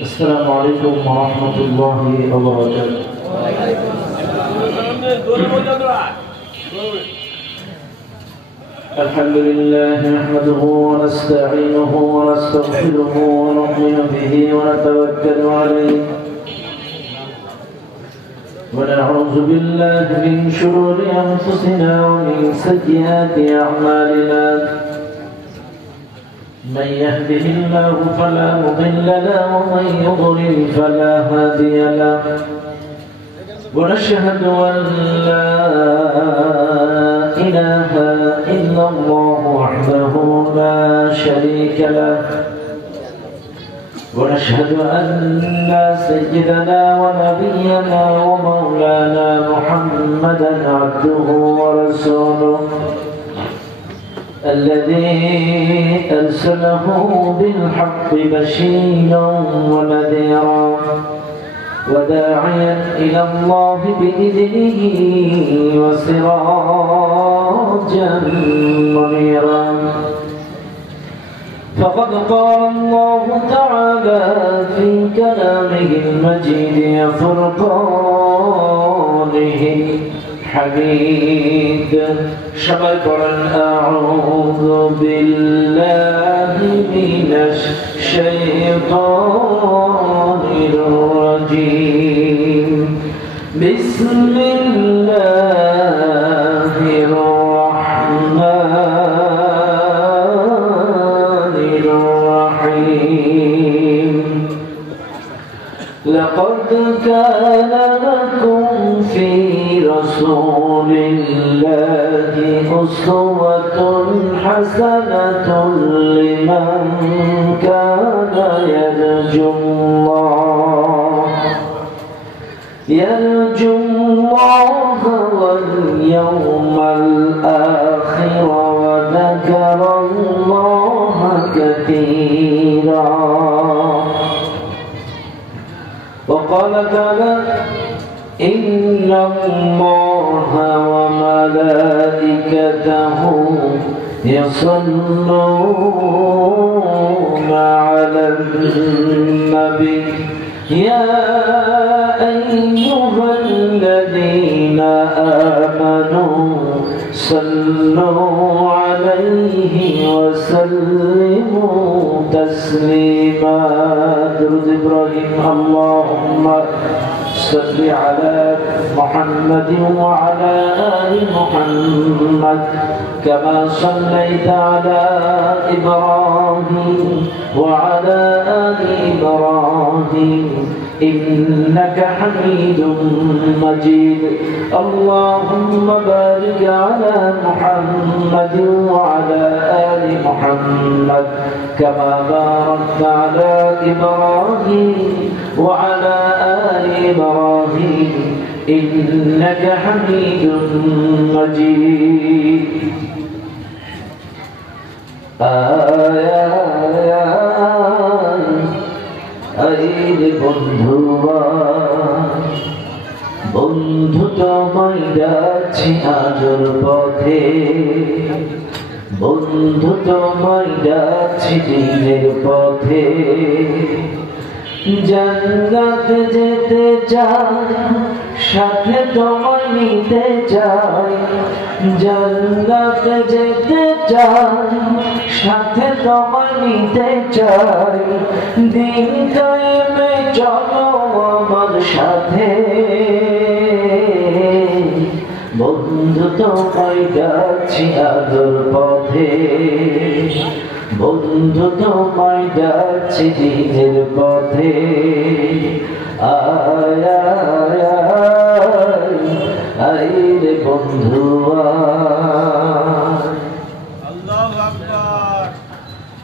السلام عليكم ورحمة الله وبركاته. الحمد لله نحمده ونستعينه ونستغفره ونؤمن به ونتوكل عليه ونعوذ بالله من شرور أنفسنا ومن سيئات أعمالنا. من يهده الله فلا مضل له ومن يضلل فلا هادي له. ونشهد أن لا إله إلا الله وحده لا شريك له. ونشهد أن سيدنا ونبينا ومولانا محمدا عبده ورسوله الذي أرسله بالحق بشيرا ونذيرا وداعيا إلى الله بإذنه وسراجا منيرا. فقد قال الله تعالى في كلامه المجيد وفرقانه حميد. شكرا أعوذ بالله من الشيطان الرجيم. بسم الله الرحمن الرحيم. لقد كان لكم في رسول الله أسوة حسنة لمن كان يرجو الله واليوم الآخر وذكر الله كثيرا. وقال تعالى إن الله وملائكته يصلون على النبي يا أيها الذين آمنوا صلوا عليه وسلموا تسليما. درود إبراهيم. اللهم صل على محمد وعلى آل محمد كما صليت على إبراهيم وعلى آل إبراهيم إنك حميد مجيد. اللهم بارك على محمد وعلى آل محمد كما باركت على إبراهيم وعلى آل إبراهيم إنك حميد مجيد. বন্ধু তোমায় যাচ্ছি আজর পথে, বন্ধু তোমায় যাচ্ছি দিনের পথে। জান্নাতে যেতে চাই, সাথে তোমায় নিতে চাই। জান্নাতে যেতে চাই, সাথে তোমায় নিতে চাই। দিন কায়েমে চলো আমার সাথে। বন্ধু তোমায় যাচ্ছি আদর পথে, বন্ধু তোমায় যাচ্ছি দিনের পথে। আয় আয় আয় রে বন্ধু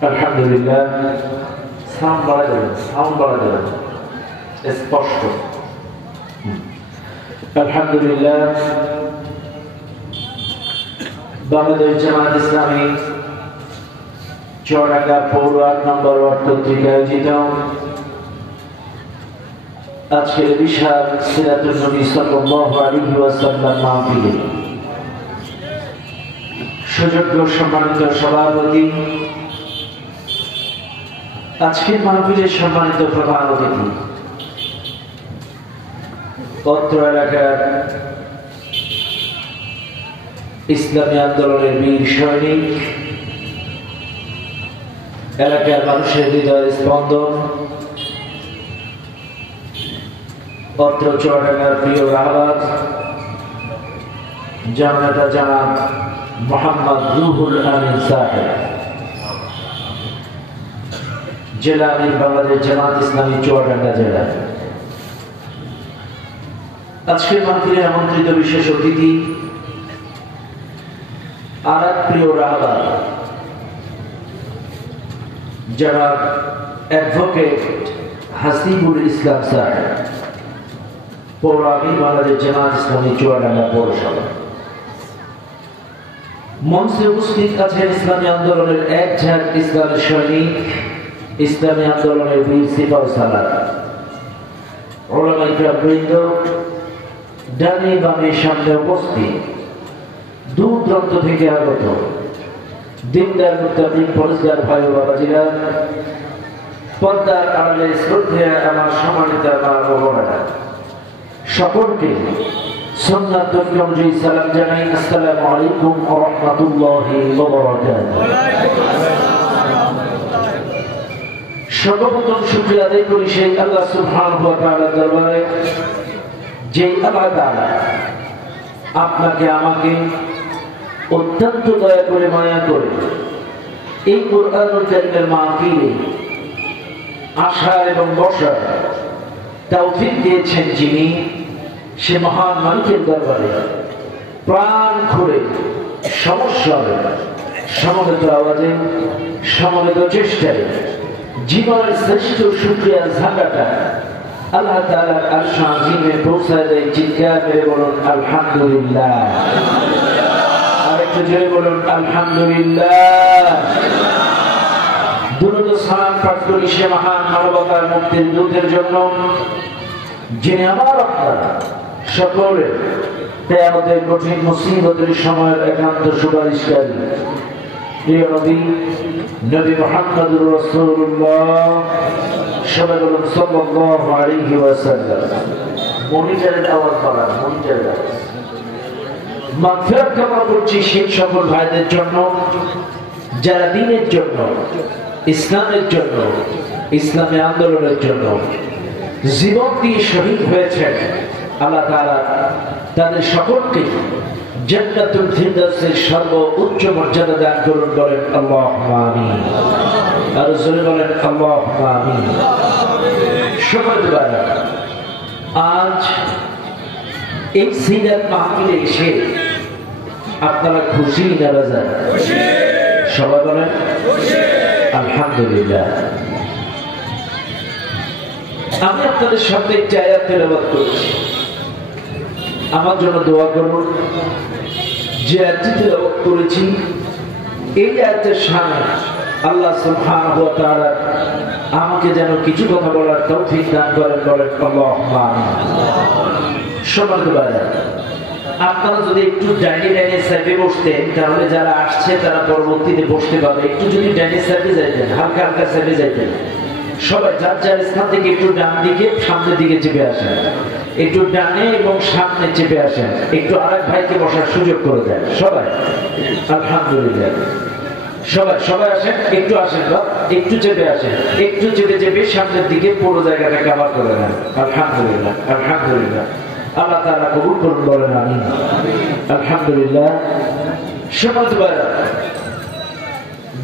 আলহামদুলিল্লাহ। সাউন্ড বাড়া যাবে, সাউন্ড বাড়া যাবে, স্পষ্ট। আলহামদুলিল্লাহ। বাংলাদেশ জামায়াত ইসলামী চুয়াডাঙ্গা পৌর ৮ নম্বর ওয়ার্ড কর্তৃক আয়োজিত আজকের বিশাল সিরাতুন নবী সাল্লাল্লাহু আলাইহি ওয়াসাল্লাম মাহফিলে সুযোগ্য সম্মানিত সভাপতি আজকের মাহফিলের সম্মানিত প্রধান অতিথি, অত্র এলাকার ইসলামী আন্দোলনের বীর সৈনিক, এলাকার মানুষের হৃদয়ের স্পন্দন, অত্র চুয়াডাঙ্গার প্রিয় রাহবার জামাতা জনাব মোহাম্মদ রুহুল আমিন সাহেব, জেলা আমির বাংলাদেশ জামাত ইসলামী চুয়াডাঙ্গা জেলা। আজকের মাহফিলে আমন্ত্রিত বিশেষ অতিথি আর এক প্রিয় রাহবার জনাব অ্যাডভোকেট হাসিবুল ইসলাম সাহেব, পৌর আমির বাংলাদেশ জামাত ইসলামী চুয়াডাঙ্গা পৌরসভা। মঞ্চে উপস্থিত আছেন ইসলামী আন্দোলনের এক ঝাঁক ইসলামের সৈনিক, ইসলামী আন্দোলনের বীর সিপাহসালার, উলামায়ে কিরাম বৃন্দ, ডানে বামে সামনে উপস্থিত, দূর দূরান্ত থেকে আগত দিনদার মুত্তাকিন পরিষ্কার ভাই ও বাবাজিরা, পর্দার আড়ালে শ্রদ্ধেয় আমার সম্মানিত মা ও বোনেরা, সকলকে সুন্নাত অনুযায়ী সালাম জানাই। আসসালামু আলাইকুম ওয়া রাহমাতুল্লাহি ওয়া বারাকাতুহু। সর্বপ্রথম শুকরিয়া আদায় করি সেই আল্লাহ সুবহানাহু ওয়া তাআলার দরবারে, যেই আল্লাহ তাআলা আপনাকে আমাকে অত্যন্ত দয়া করে মায়া করে এই কুরআনুল কারীমের মাহফিলে আসার এবং বসার তৌফিক দিয়েছেন, যিনি সে মহান মালিকের দরবারে প্রাণ খুলে সমস্যায় সমবেত আওয়াজে সমবেত চেষ্টায় জীবনের শ্রেষ্ঠ শুকরিয়ার ঝাঁকাটা আল্লাহ তাআলার আরশ আজিমে পৌঁছায় দেয়। চিৎকার করে বলুন আলহামদুলিল্লাহ। আরেকটু জোরে বলুন আলহামদুলিল্লাহ। দুরূদ ও সালাম পাঠ করি সে মহান মানবতার মুক্তির দূতের জন্য, যিনি আমার আপনার সকলের কিয়ামতের কঠিন মুসিবতের সময়ের একান্ত সুপারিশকারী প্রিয় নবী নবী মুহাম্মদুর রাসূলুল্লাহ সবাই বলুন সাল্লাল্লাহু আলাইহি ওয়াসাল্লাম। মনিটরের আওয়াজ বাড়ান, মনিটরের আওয়াজ। মাগফিরাত কামনা করছি সেই সকল ভাইদের জন্য যারা দ্বীনের জন্য, ইসলামের জন্য, ইসলামী আন্দোলনের জন্য জীবন দিয়ে শহীদ হয়েছেন। আল্লাহ তাআলা তাদের সকলকে জান্নাতুল ফিরদাউসের সর্বোচ্চ মর্যাদা দান করুন, বলেন আল্লাহুম্মা আমিন। আর জোরে বলেন আল্লাহুম্মা আমিন। শুকরিয়া। আজ এই সিরাত মাহফিলে এসে আপনারা খুশি না বেজার? সবাই বলেন আলহামদুলিল্লাহ। আমি আপনাদের সামনে একটি আয়াত তেলাওয়াত করছি, আমার জন্য দোয়া করুন। যে আয়াতটি তেলাওয়াত করেছি এই আয়াতের সামনে আল্লাহ সুবহানাহু ওয়া তাআলা আমাকে যেন কিছু কথা বলার তৌফিক দান করেন, বলেন আল্লাহুম্মা আমিন। সম্মানিত ভাইরা, আপনারা যদি একটু ডাইনি সাইডে বসতেন তাহলে যারা আসছে তারা পরবর্তীতে বসতে পারবে। একটু যদি ডাইনি সাইডে যাইতেন, হালকা হালকা সাইডে যাইতেন, সবাই যার যার স্থান থেকে একটু ডান দিকে সামনের দিকে চেপে আসেন, একটু ডানে এবং সামনে চেপে আসেন, একটু আরেক ভাইকে বসার সুযোগ করে দেন সবাই। আলহামদুলিল্লাহ। সবাই সবাই আসেন, একটু আসেন, একটু চেপে আসেন, একটু চেপে চেপে সামনের দিকে পুরো জায়গাটা কভার করে নেন। আলহামদুলিল্লাহ, আলহামদুলিল্লাহ। আল্লাহ তাআলা কবুল করুন, বলেন আমিন। আলহামদুলিল্লাহ। সম্মানিত ভাইরা,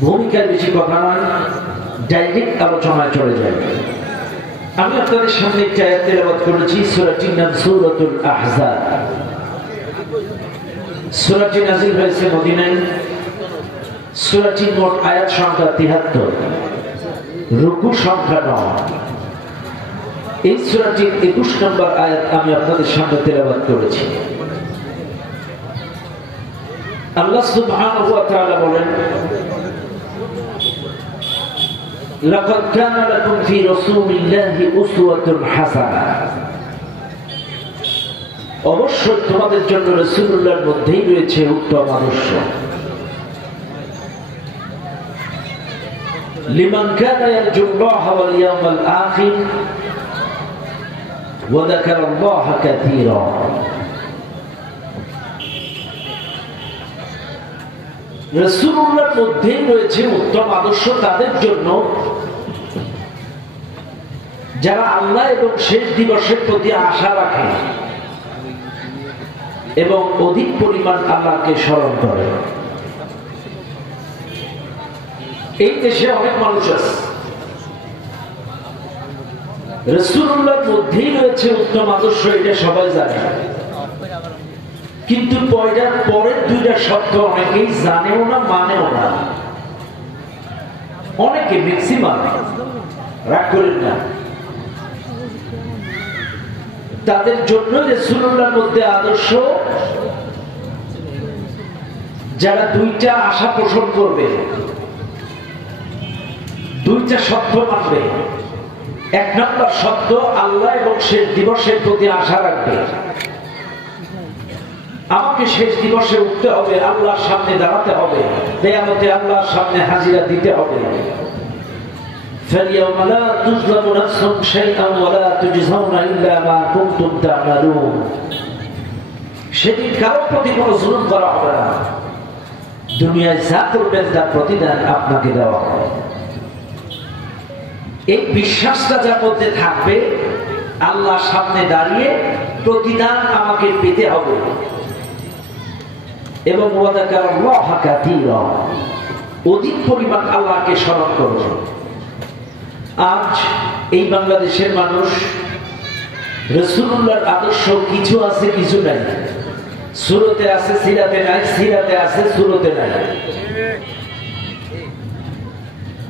ভূমিকার বেশি কথা নয়, ডাইরেক্ট আলোচনায় চলে যায়। আমি আপনাদের সামনে একটি আয়াত তেলাওয়াত করেছি, সূরাটির নাম সূরাতুল আহজাব। সূরাটি নাযিল হয়েছে মদিনায়। সূরাটির মোট আয়াত সংখ্যা ৭৩, রুকু সংখ্যা ৯। এই সূরাটির ২১ নম্বর আয়াত আমি আপনাদের সামনে তেলাওয়াত করেছি। আল্লাহ সুবহানাহু ওয়া তাআলা বলেন, লাকাদ কানা লাকুম ফি রাসূলিল্লাহি উসওয়াতুন হাসানাহ। অবশ্যই তোমাদের জন্য রাসূলুল্লাহর মধ্যেই রয়েছে উত্তম আদর্শ। লিমান কানা ইয়ারজুল্লাহ ওয়াল ইয়াউমাল আখির ওয়া যাকারাল্লাহ কাসীরা। রাসূলুল্লাহর মধ্যেই রয়েছে উত্তম আদর্শ তাদের জন্য যারা আল্লাহ এবং শেষ দিবসের প্রতি আশা রাখে এবং অধিক পরিমাণ আল্লাহকে স্মরণ করে। এই দেশে অনেক মানুষ আছে, রাসূলুল্লাহর মধ্যেই রয়েছে উত্তম আদর্শ, এটা সবাই জানে, কিন্তু পরের দুইটা শব্দ অনেকেই জানেও না, মানেও না। অনেকে, ম্যাক্সিমাম, রাগ করেন না, তাদের জন্য রাসূলুল্লাহর মধ্যে আদর্শ যারা দুইটা আশা পোষণ করবে, দুইটা শব্দ মানবে। এক নম্বর শব্দ, আল্লাহ এবং শেষ দিবসের প্রতি আশা রাখবে। আমাকে শেষ দিবসে উঠতে হবে, আল্লাহর সামনে দাঁড়াতে হবে, কিয়ামতে আল্লাহর সামনে হাজিরা দিতে হবে। فَالْيَوْمَ لَا تُظْلَمُ نَفْسٌ شَيْئًا وَلَا تُجْزَوْنَ إِلَّا مَا كُنتُمْ تَعْمَلُونَ। সেদিন কারোর প্রতি কোনো জুলুম করা হবে না, দুনিয়ায় যা করবেন তার প্রতিদান আপনাকে দেওয়া হবে। এই বিশ্বাসটা যার মধ্যে থাকবে, আল্লাহর সামনে দাঁড়িয়ে প্রতিদান আমাকে পেতে হবে, এবং ওয়া যাকারাল্লাহ কাসীরা, অধিক পরিমাণ আল্লাহকে স্মরণ করবে। আজ এই বাংলাদেশের মানুষ রাসূলুল্লাহর আদর্শ কিছু আছে, কিছু নাই। সুরতে আছে, সিরাতে নাই, সিরাতে আছে, সুরতে নাই।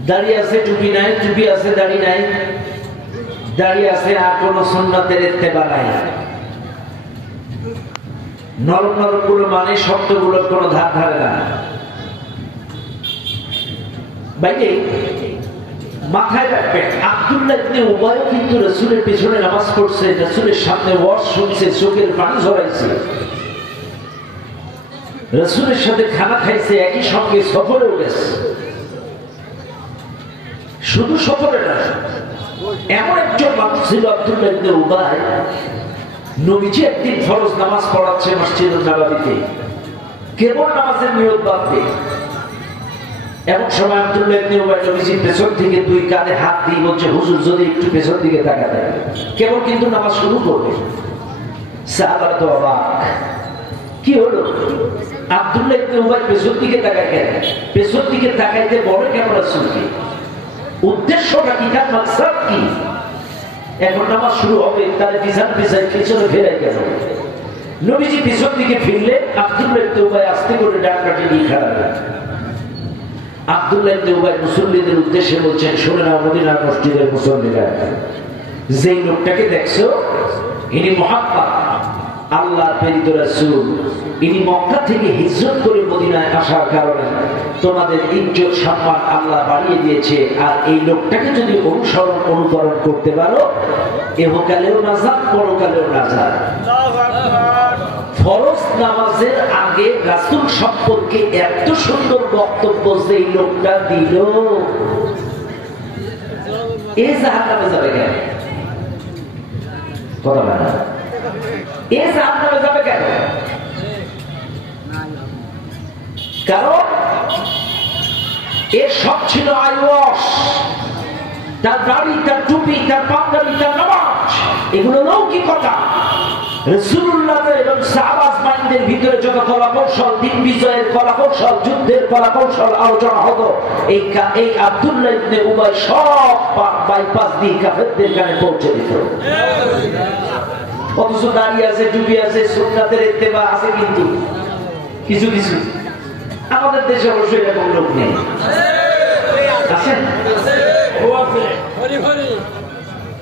দাড়ি আছে, টুপি নাই, টুপি আছে, দাড়ি নাই। দাড়ি আছে, আর কোন সুন্নাতের ইত্তেবা নাই। নরম নরম গুলো মানে শব্দগুলোর কোনো ধার ধারে না। বাইরে মাথায় রাখবেন, আব্দুল্লাহ ইবনে উবাই কিন্তু রাসূলের পেছনে নামাজ পড়ছে, রাসূলের সামনে ওয়াজ শুনছে, চোখের পানি ঝরাইছে, রাসূলের সাথে খানা খাইছে, একই সঙ্গে সফরেও গেছে। শুধু সফরে না, এমন একজন মানুষ ছিল আব্দুল্লাহ ইবনে উবাই, নবীজি একদিন ফরজ নামাজ পড়াচ্ছে মসজিদুন নববীতে, কেবল নামাজের নিয়ত বাদ দিয়ে। এমন সময় আব্দুল্লাহ ইবনে উবাই নবীজির পেছন থেকে দুই কাঁধে হাত দিয়ে বলছে, হুজুর যদি একটু পেছন দিকে তাকাতে, কেবল কিন্তু নামাজ শুরু করবে। সাহাবারা তো অবাক, কি হলো? আব্দুল্লাহ ইবনে উবাই পেছন দিকে তাকায় কেন? পেছন দিকে তাকাইতে বলে কেন রাসূলকে? উদ্দেশ্যটা কি, তার মাকসাদ কি? এখন নামাজ শুরু হবে, তার পিছন পিছনে ফেরাই কেন? নবীজি পিছন দিকে ফিরলে আব্দুল্লাহ ইবনে উবাই আস্তে করে ডান কাটে দিয়ে খাড়াবে। আব্দুল্লাহ ইবনে উবাই মুসল্লিদের উদ্দেশ্যে বলছেন, শুনে নাও মদিনার মসজিদের মুসল্লিরা, যেই লোকটাকে দেখছো, ইনি মুহাম্মদ, আল্লাহর প্রেরিত রাসূল। ইনি মক্কা থেকে হিজরত করে মদিনায় আসার কারণে তোমাদের ইজ্জত সম্মান আল্লাহ বাড়িয়ে দিয়েছে। আর এই লোকটাকে যদি অনুকরণ করতে পারো, ইহকালেও নাজাত, পরকালেও নাজাত। ফরজ নামাজের আগে রাসূল সম্পর্কে এত সুন্দর বক্তব্য যে এই লোকটা দিল, এ জাহান্নামে যাবে কেন? কথা বলে, এ জাহান্নামে যাবে কেন? কারণ এর সব ছিল আইওয়াশ, তার দাড়ি, তার টুপি, তার পাঞ্জাবি, তার নামাজ, এগুলো লৌকিকতা। রাসূলুল্লাহ এবং সাহাবাদের ভিতরে যত কলাকৌশল, দিন বিজয়ের কলাকৌশল, যুদ্ধের কলাকৌশল আলোচনা হতো, এই আব্দুল্লাহ ইবনে উবাই সব বাইপাস দিয়ে কাফেরদের কানে পৌঁছে দিত। অথচ দাঁড়িয়ে আছে, টুপি আছে, সুন্নাতের ইত্তেবা আছে, কিন্তু কিছু কিছু আমাদের দেশে অবশ্যই এরকম লোক নেই, আছেন?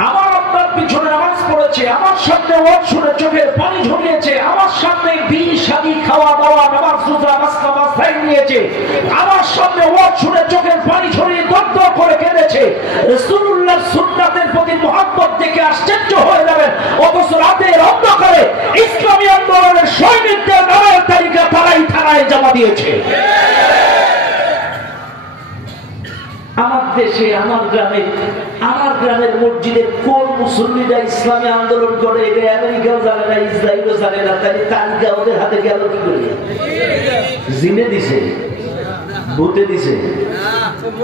আমার আপনার পিছনে নামাজ পড়েছে, আমার সামনে ওয়াজ শুনে চোখের পানি ঝরিয়েছে, আমার সামনে বিড়ি শাদি খাওয়া দাওয়া নামাজ রোজা মাসকামাজ তাই নিয়েছে, আমার সামনে ওয়াজ শুনে চোখের পানি ঝরিয়ে দগ্ধ করে কেঁদেছে। রাসূলুল্লাহর সুন্নাতের প্রতি মুহাব্বত দেখে আশ্চর্য হয়ে যাবেন, অথচ রাতের অন্ধকারে ইসলামী আন্দোলনের সৈনিকদের নামের তালিকা তারাই থানায় জমা দিয়েছে। আমার দেশে, আমার গ্রামের মসজিদের কোন মুসল্লিরা ইসলামী আন্দোলন করে, এটা আমেরিকাও জানে না, ইসরায়েলও জানে না, তাই তালিকা ওদের হাতে গেল কি করে? জিনে দিছে, ভূতে দিছে,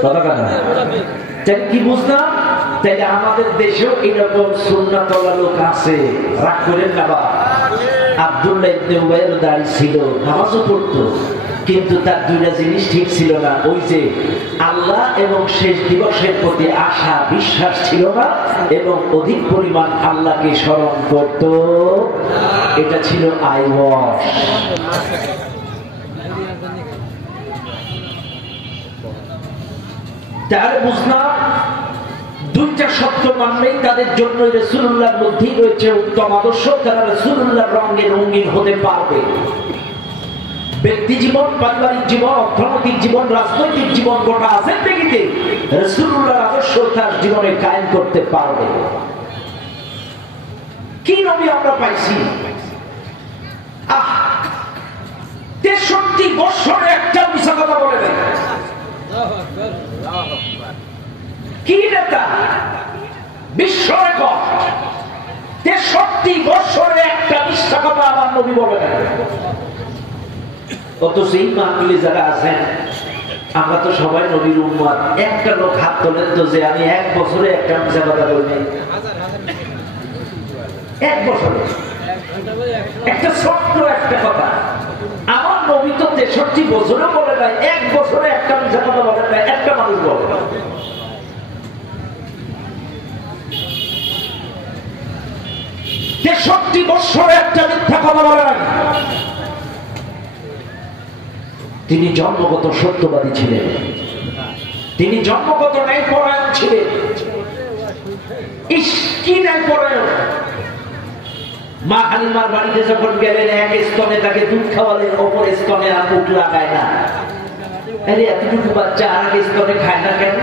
কথা কথা। তাই কি বুঝলাম? তাইলে আমাদের দেশেও এরকম সুন্নাতওয়ালা লোক আছে। রাগ করেন না বাবা। আব্দুল্লাহ ইবনে উবাইয়ের দাড়ি ছিল, নামাজও পড়তো, কিন্তু তার দুইটা জিনিস ঠিক ছিল না। ওই যে আল্লাহ এবং শেষ দিবসের প্রতি আশা বিশ্বাস ছিল না, এবং অধিক পরিমাণ আল্লাহকে স্মরণ করত, এটা ছিল আইওয়াশ। তাহলে বুঝলাম দুইটা শব্দ মানলেই তাদের জন্য রাসূলুল্লাহর মধ্যেই রয়েছে উত্তম আদর্শ। তারা রাসূলুল্লাহর রঙে রঙিন হতে পারবে। ব্যক্তি জীবন, পারিবারিক জীবন, অর্থনৈতিক জীবন, রাজনৈতিক জীবন, গোটা জিন্দেগিতে রাসূলুল্লাহর আদর্শ তার জীবনে কায়েম করতে পারবে। কি নবী আমরা পাইছি? 63 বছরে একটা মিছা কথা বলে নাই। কি নেতা? বিশ্ব রেকর্ড। 63 বছরে একটা মিথ্যা কথা আমার নবী বলে নাই। অথচ এই মাহফিলে যারা আছেন, আমরা তো সবাই নবীর উম্মত। একটা লোক হাত তোলেন তো যে আমি 1 বছরে একটা মিথ্যা কথা বলি। 1 বছরে একটা ছোট্ট একটা কথা। আমার নবী তো 63 বছরে বলে নাই, 1 বছরে একটা মিথ্যা কথা বলে নাই, একটা মানুষ বলে। 63 বছরে একটা মিথ্যা কথা বলে নাই। তিনি জন্মগত সত্যবাদী ছিলেন, তিনি জন্মগত ন্যায়পরায়ণ ছিলেন। কি ন্যায়পরায়ণ! মা হালিমার বাড়িতে যখন গেলেন, এক স্তনে তাকে দুধ খাওয়ালেন, অপর স্তনে আর মুখ লাগায় না। আরে এতটুকু বাচ্চা আর এক স্তনে খায় না কেন?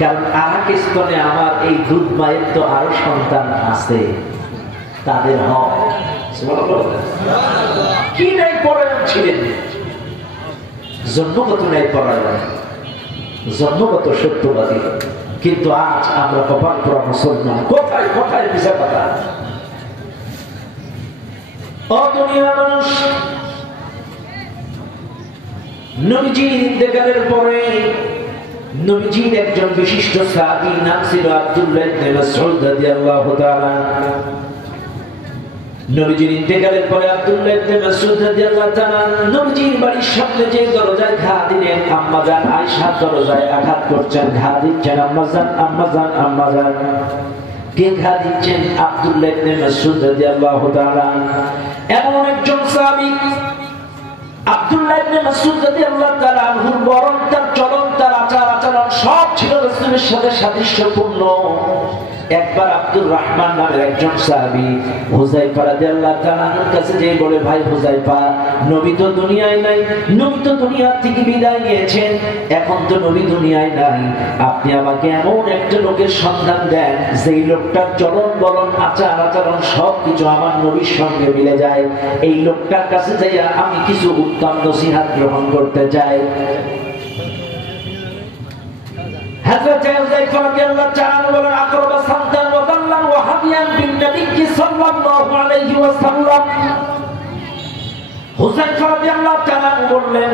কারণ আর এক স্তনে আমার এই দুধ মায়ের তো আরো সন্তান আছে, তাদের হক। কি ন্যায়পরায়ণ ছিলেন! জন্মগত ন্যায়পরায়ণ, জন্মগত সত্যবাদী। কিন্তু আজ আমরা কপাল পোড়া মুসলমান, কোথায় কোথায় মিছা কথা। ও দুনিয়ার মানুষ, নবীজির ইন্তেকালের পরে নবীজির একজন বিশিষ্ট সাহাবী, নাম ছিল আব্দুল্লাহ ইবনে মাসউদ রাদিয়াল্লাহু তাআলা। নবীজির ইন্তেকালের পরে আব্দুল্লাহ ইবনে মাসউদ রাদিয়াল্লাহু তাআলা নবীজির বাড়ির সামনে যে দরজায় ঘা দিলেন, আম্মা জান আয়েশা দরজায় আঘাত করছেন, ঘা দিচ্ছেন আম্মা জান, আম্মা জান, আম্মা জান। কে ঘা দিচ্ছেন? আব্দুল্লাহ ইবনে মাসউদ রাদিয়াল্লাহু তাআলা। এমন একজন সাহাবী আব্দুল্লাহ ইবনে মাসউদ রাদিয়াল্লাহু তাআলা আনহুর বরণ, তার চলন, তার আচার আচরণ সব ছিল রাসূলের সাথে সাদৃশ্যপূর্ণ। একবার আব্দুর রহমান নামের একজন সাহাবী হুযায়ফা রাদিয়াল্লাহু তাআলা আনহুর কাছে যেয়ে বলে, ভাই হুযায়ফা, নবী তো দুনিয়ায় নাই, নবী তো দুনিয়া থেকে বিদায় নিয়েছেন, এখন তো নবী দুনিয়ায় নাই, আপনি আমাকে এমন একটা লোকের সন্ধান দেন যেই লোকটার চলন বলন, আচার আচরণ সবকিছু আমার নবীর সঙ্গে মিলে যায়। এই লোকটার কাছে যাইয়া আমি কিছু উত্তম নসিহত গ্রহণ করতে চাই। হযরত হুযায়ফা রাদিয়াল্লাহু তাআলা বলেন, আকরাবা সামতান ওয়া দাল্লান ওয়া হাদিয়ান বিন নবী সাল্লাল্লাহু আলাইহি ওয়াসাল্লাম। হুযায়ফা রাদিয়াল্লাহু তাআলা বললেন,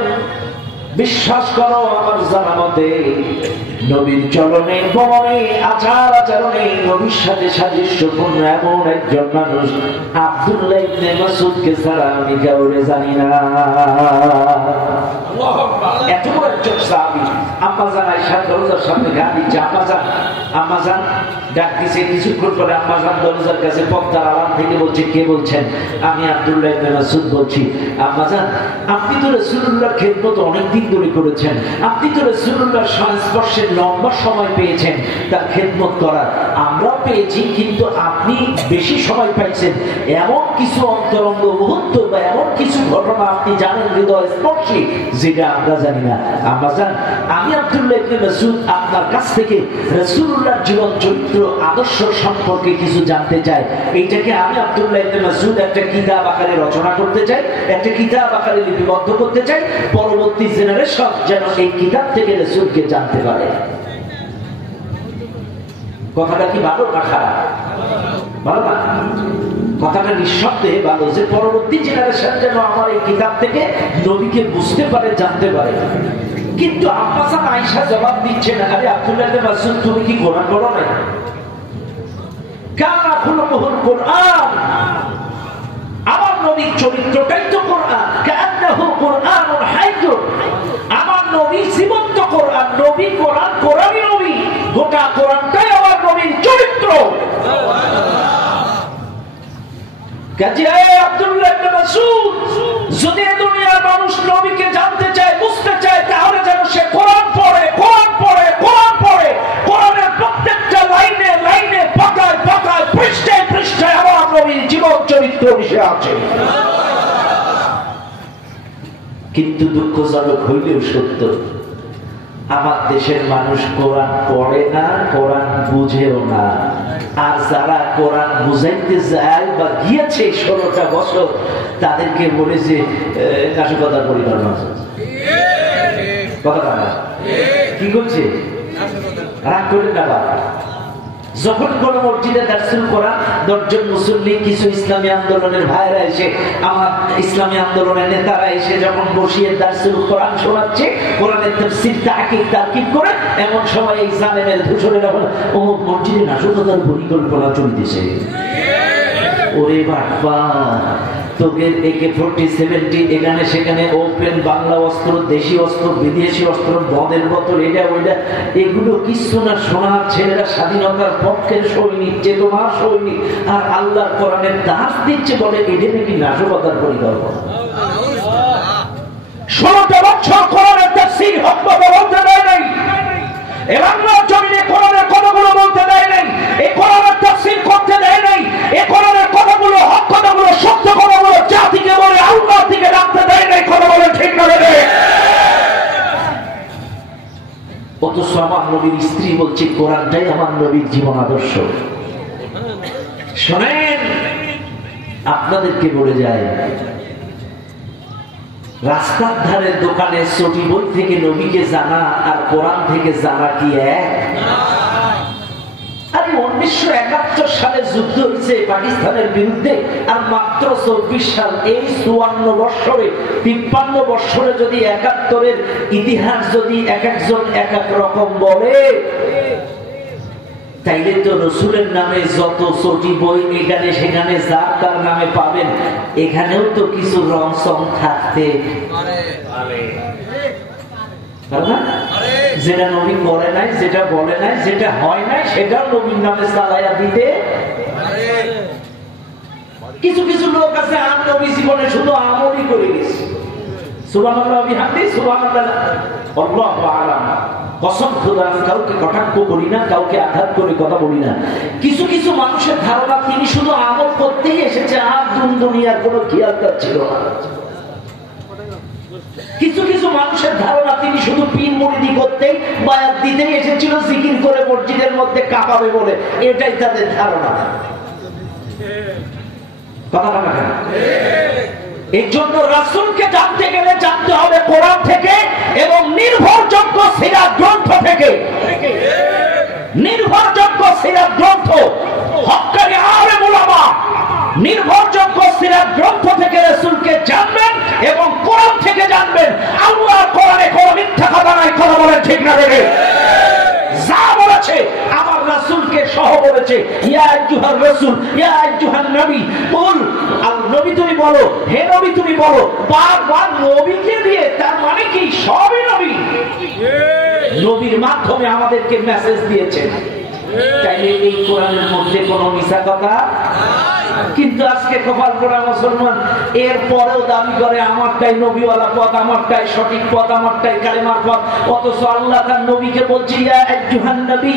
বিশ্বাস করো আমার জানা মতে নবীর চলনে বলনে আচার আচরণে নবীর সাথে সাদৃশ্যপূর্ণ এমন একজন মানুষ আব্দুল্লাহ ইবনে মাসউদকে ছাড়া আমি কাউকে জানি না। এত বড় একজন সাহাবী। আম্মা জান আয়েশা দরজার সামনে ঘা দিচ্ছে, আম্মা জান, আম্মা জান ডাক দিছে। কিছুক্ষণ পরে আম্মা জান দরজার কাছে পর্দার আড়াল থেকে বলছে, কে বলছেন? আমি আব্দুল্লাহ ইবনে মাসউদ বলছি। আম্মা জান, আপনি তো রাসূলুল্লাহর খেদমত অনেকদিন ধরে করেছেন, আপনি তো রাসূলুল্লাহর সংস্পর্শে লম্বা সময় পেয়েছেন তার খেদমত করার, আমরাও পেয়েছি, কিন্তু আপনি বেশি সময় পাইছেন। এমন কিছু অন্তরঙ্গ মুহূর্ত বা এমন কিছু ঘটনা আপনি জানেন হৃদয় স্পর্শী, যেটা আমরা জানি না। আম্মা জান, আমি আব্দুল্লাহ ইবনে মাসউদ আপনার কাছ থেকে রাসূলুল্লাহর জীবন চরিত্র আদর্শ সম্পর্কে কিছু জানতে চাই। এইটাকে আমি আব্দুল্লাহ ইবনে মাসউদ একটা কিতাব আকারে রচনা করতে চাই, একটা কিতাব আকারে লিপিবদ্ধ করতে চাই, পরবর্তী জেনারেশন যেন এই কিতাব থেকে রাসূলকে জানতে পারে। কথাটা কি ভালো না খারাপ? ভালো না? কথাটা নিঃশব্দে ভালো, যে পরবর্তী জেনারেশন যেন আমার এই কিতাব থেকে নবীকে বুঝতে পারে, জানতে পারে। কিন্তু আম্মা জান আয়েশা জবাব দিচ্ছেন, আরে আব্দুল্লাহ ইবনে মাসউদ তুমি কি কোরআন পড়ো না? কানা খুলুকুল কোরআন, আমার নবীর চরিত্রটাই তো কোরআন। কান্নাহু কোরআনুন হাইয়ুন, আমার নবী জীবন্ত কোরআন। নবী কোরআন, কোরআনই নবী, গোটা কোরআনটাই আমার নবীর চরিত্র। কাজে আব্দুল্লাহ ইবনে মাসউদ যদি দুনিয়ার মানুষ নবীকে জানতে চায়, বুঝতে চায়, তাহলে যেন সে কোরআন পড়ে, কোরআন পড়ে, কোরআন পড়ে। কোরআনের প্রত্যেকটা লাইনে লাইনে, পাতায় পাতায়, পৃষ্ঠায় পৃষ্ঠায় আমার নবীর জীবন চরিত্র বিষয় আছে। কিন্তু দুঃখজনক হইলেও সত্য, আমার দেশের মানুষ কোরআন পড়ে না, কোরআন বুঝেও না। আর যারা কোরআন বুঝাইতে যায় বা গিয়েছে 16টা বছর, তাদেরকে বলেছে নাশকতার পরিকল্পনা কথা কি করছে, রাগ করে না। যখন কোন মসজিদে দারসুল কোরআন 10 জন মুসল্লি, কিছু ইসলামী আন্দোলনের ভাইরা এসে, আমার ইসলামী আন্দোলনের নেতারা এসে যখন বসিয়ে দারসুল কোরআন শোনাচ্ছে, কোরআনের তাফসীর তাহকিক তারকিব করে, এমন সময় এই জালেমের দূষণেরা বলে অমুক মসজিদে নাশকতার পরিকল্পনা চলতেছে। ওরে বাবা, তোদের AK-47 এখানে সেখানে ওপেন বাংলা অস্ত্র, দেশি অস্ত্র, বিদেশি অস্ত্র, মদের বোতল, এটা ওইটা, এগুলো কিছু না। সোনার ছেলেরা স্বাধীনতার পক্ষের সৈনিক, চেতনার সৈনিক, আর আল্লাহর কোরআনের দাস দিচ্ছে বলে এটা নাকি নাশকতার পরিকল্পনা। 16টা বছর কোরআনের তাফসীর হক কথা বলতে দেয় নাই, এ বাংলার জমিনে কোরআনের কথাগুলো বলতে দেয় নাই, এই কোরআনের তাফসীর করতে দেয় নাই, এই কোরআনের কথাগুলো, হক কথাগুলো, সত্য কথাগুলো জাতিকে বলে আল্লাহর দিকে রাখতে দেয় নাই। কথা বলে ঠিক না রে? অথচ আমার নবীর স্ত্রী বলছে কোরআনটাই আমার নবীর জীবন আদর্শ। শোনেন, আপনাদেরকে বলে যায়, রাস্তার ধারে দোকানে চটি বই থেকে নবীকে জানা আর কোরআন থেকে জানা কি এক? আরে 1971 সালে যুদ্ধ হয়েছে পাকিস্তানের বিরুদ্ধে, আর মাত্র 24 সাল। এই 54 বৎসরে, 53 বৎসরে যদি 71-এর ইতিহাস যদি এক একজন এক এক রকম বলে, তাইলে তো রসুলের নামে যত চটি বই এখানে সেখানে যার তার নামে পাবেন, এখানেও তো কিছু রং সং থাকতে যেটা নবী করে নাই, যেটা বলে নাই, যেটা হয় নাই, সেটাও নবীর নামে চালাইয়া দিতে। কিছু কিছু লোক আছে আম নবী জীবনে শুধু আমলই করে গেছে। সুবহানাল্লাহ বিহামদিহি, সুবহানাল্লাহ, আল্লাহু আ'লাম। কসম খোদা, আমি কাউকে কটাক্ষ করি না, কাউকে আঘাত করে কথা বলি না। কিছু কিছু মানুষের ধারণা তিনি শুধু আমল করতেই এসেছে, আর দুনিয়ার কোনো খেয়াল তার ছিল না। কিছু কিছু মানুষের ধারণা তিনি শুধু পীর মুরিদি করতেই, বায়াত দিতেই এসেছিল, জিকির করে মসজিদের মধ্যে কাঁপাবে বলে, এটাই তাদের ধারণা। কথা বলা কেন? এই জন্য রাসূলকে জানতে গেলে জানতে হবে কোরআন থেকে এবং নির্ভরযোগ্য সিরাত গ্রন্থ থেকে। নির্ভরযোগ্য সিরাত গ্রন্থ, হক্কানি আলেম উলামা নির্ভরযোগ্য সিরাত গ্রন্থ থেকে রাসূলকে জানবেন এবং কোরআন থেকে জানবেন। আল্লাহর কোরআনে কোনো মিথ্যা কথা নাই। কথা বলেন ঠিক না রে? যা বলেছে আমার রাসূলকে সহ বলেছে। ইয়া আইয়ুহার রাসূল, ইয়া আইয়ুহান নবী, বল আল নবী তুমি বলো, হে নবী তুমি বলো। বারবার নবীকে দিয়ে, তার মানে কি সবই নবী। নবীর মাধ্যমে আমাদেরকে মেসেজ দিয়েছেন। তাইলে এই কোরআনের মধ্যে কোনো মিথ্যা কথা। কিন্তু আজকে কপাল পোড়া মুসলমান এর পরেও দাবি করে আমারটাই নবীওয়ালা পথ, আমারটাই সঠিক পথ, আমারটাই কালেমার পথ। অথচ আল্লাহ তার নবীকে বলছে ইয়া আইয়ুহান নবী,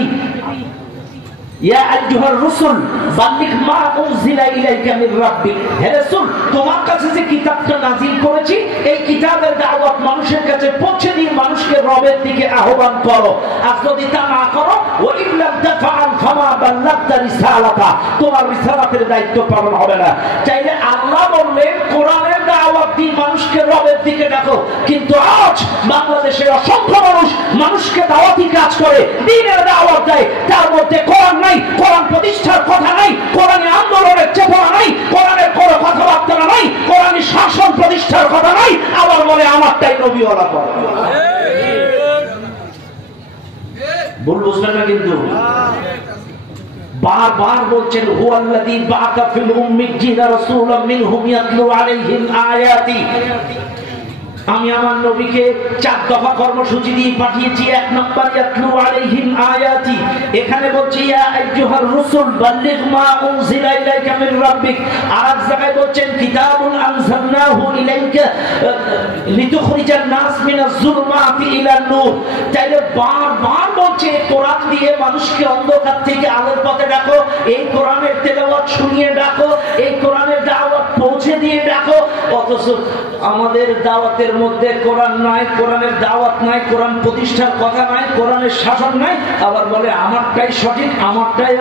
ইয়া আইয়ুহার রাসূল বাল্লিগ মা উনজিলা ইলাইকা মির রাব্বিক। হে রাসূল, তোমার কাছে যে কিতাবটা নাযিল করেছি এই কিতাবের দাওয়াত মানুষের কাছে পৌঁছে দিয়ে মানুষকে রবের দিকে আহ্বান করো। আর যদি তা না করো, ওয়াইল্লাম তাফআল ফামা বাল্লাগতা রিসালাতা, তোমার রিসালাতের দায়িত্ব পালন হবে না। চাইলে আল্লাহ বললেন কোরআনের দাওয়াত দিয়ে মানুষকে রবের দিকে ডাকো, কিন্তু আজ বাংলাদেশের অসংখ্য মানুষকে দাওয়াতি কাজ করে, দ্বীনের দাওয়াত দেয়, তার মধ্যে কোরআন নাই, কোরআন প্রতিষ্ঠার কথা নাই, কোরআনী আন্দোলনের চেতনা নাই, কোরআনের কোনো কথাবার্তা নাই, কোরআনী শাসন প্রতিষ্ঠার কথা নাই, আবার বলে আমারটাই নবীওয়ালা করে। ভুল বুঝলেন না কিন্তু, বারবার বলছেন হুয়াল্লাযী বা'আথা ফিল উম্মিয়্যিনা রাসূলাম মিনহুম ইয়াতলু আলাইহিম আয়াতি। আমি আমার নবীকে 4 দফা কর্মসূচি দিয়ে পাঠিয়েছি। 1 নম্বর ইয়াতলু আলাইহিম আয়াতি, এখানে বলছি ইয়া আইয়ুহার রাসূল বাল্লিগ মা উনজিলা ইলাইকা মির রাব্বিক। আর এক জায়গায় বলছেন কিতাবুন আনজালনাহু ইলাইকা লিতুখরিজান নাস মিনাজ যুলমাতি ইলান নূর। তাইলে বারবার বলছে কোরআন দিয়ে মানুষকে অন্ধকার থেকে আলোর পথে ডাকো, এই কোরআনের তেলাওয়াত শুনিয়ে ডাকো, এই কোরআনের দাওয়াত পৌঁছে দিয়ে ডাকো। অথচ আমাদের দাওয়াতের মধ্যে কোরআন নাই, কোরআনের দাওয়াত নাই, কোরআন প্রতিষ্ঠার কথা নাই, কোরআনের শাসন নাই, আবার বলে আমারটাই সঠিক, আমারটাই।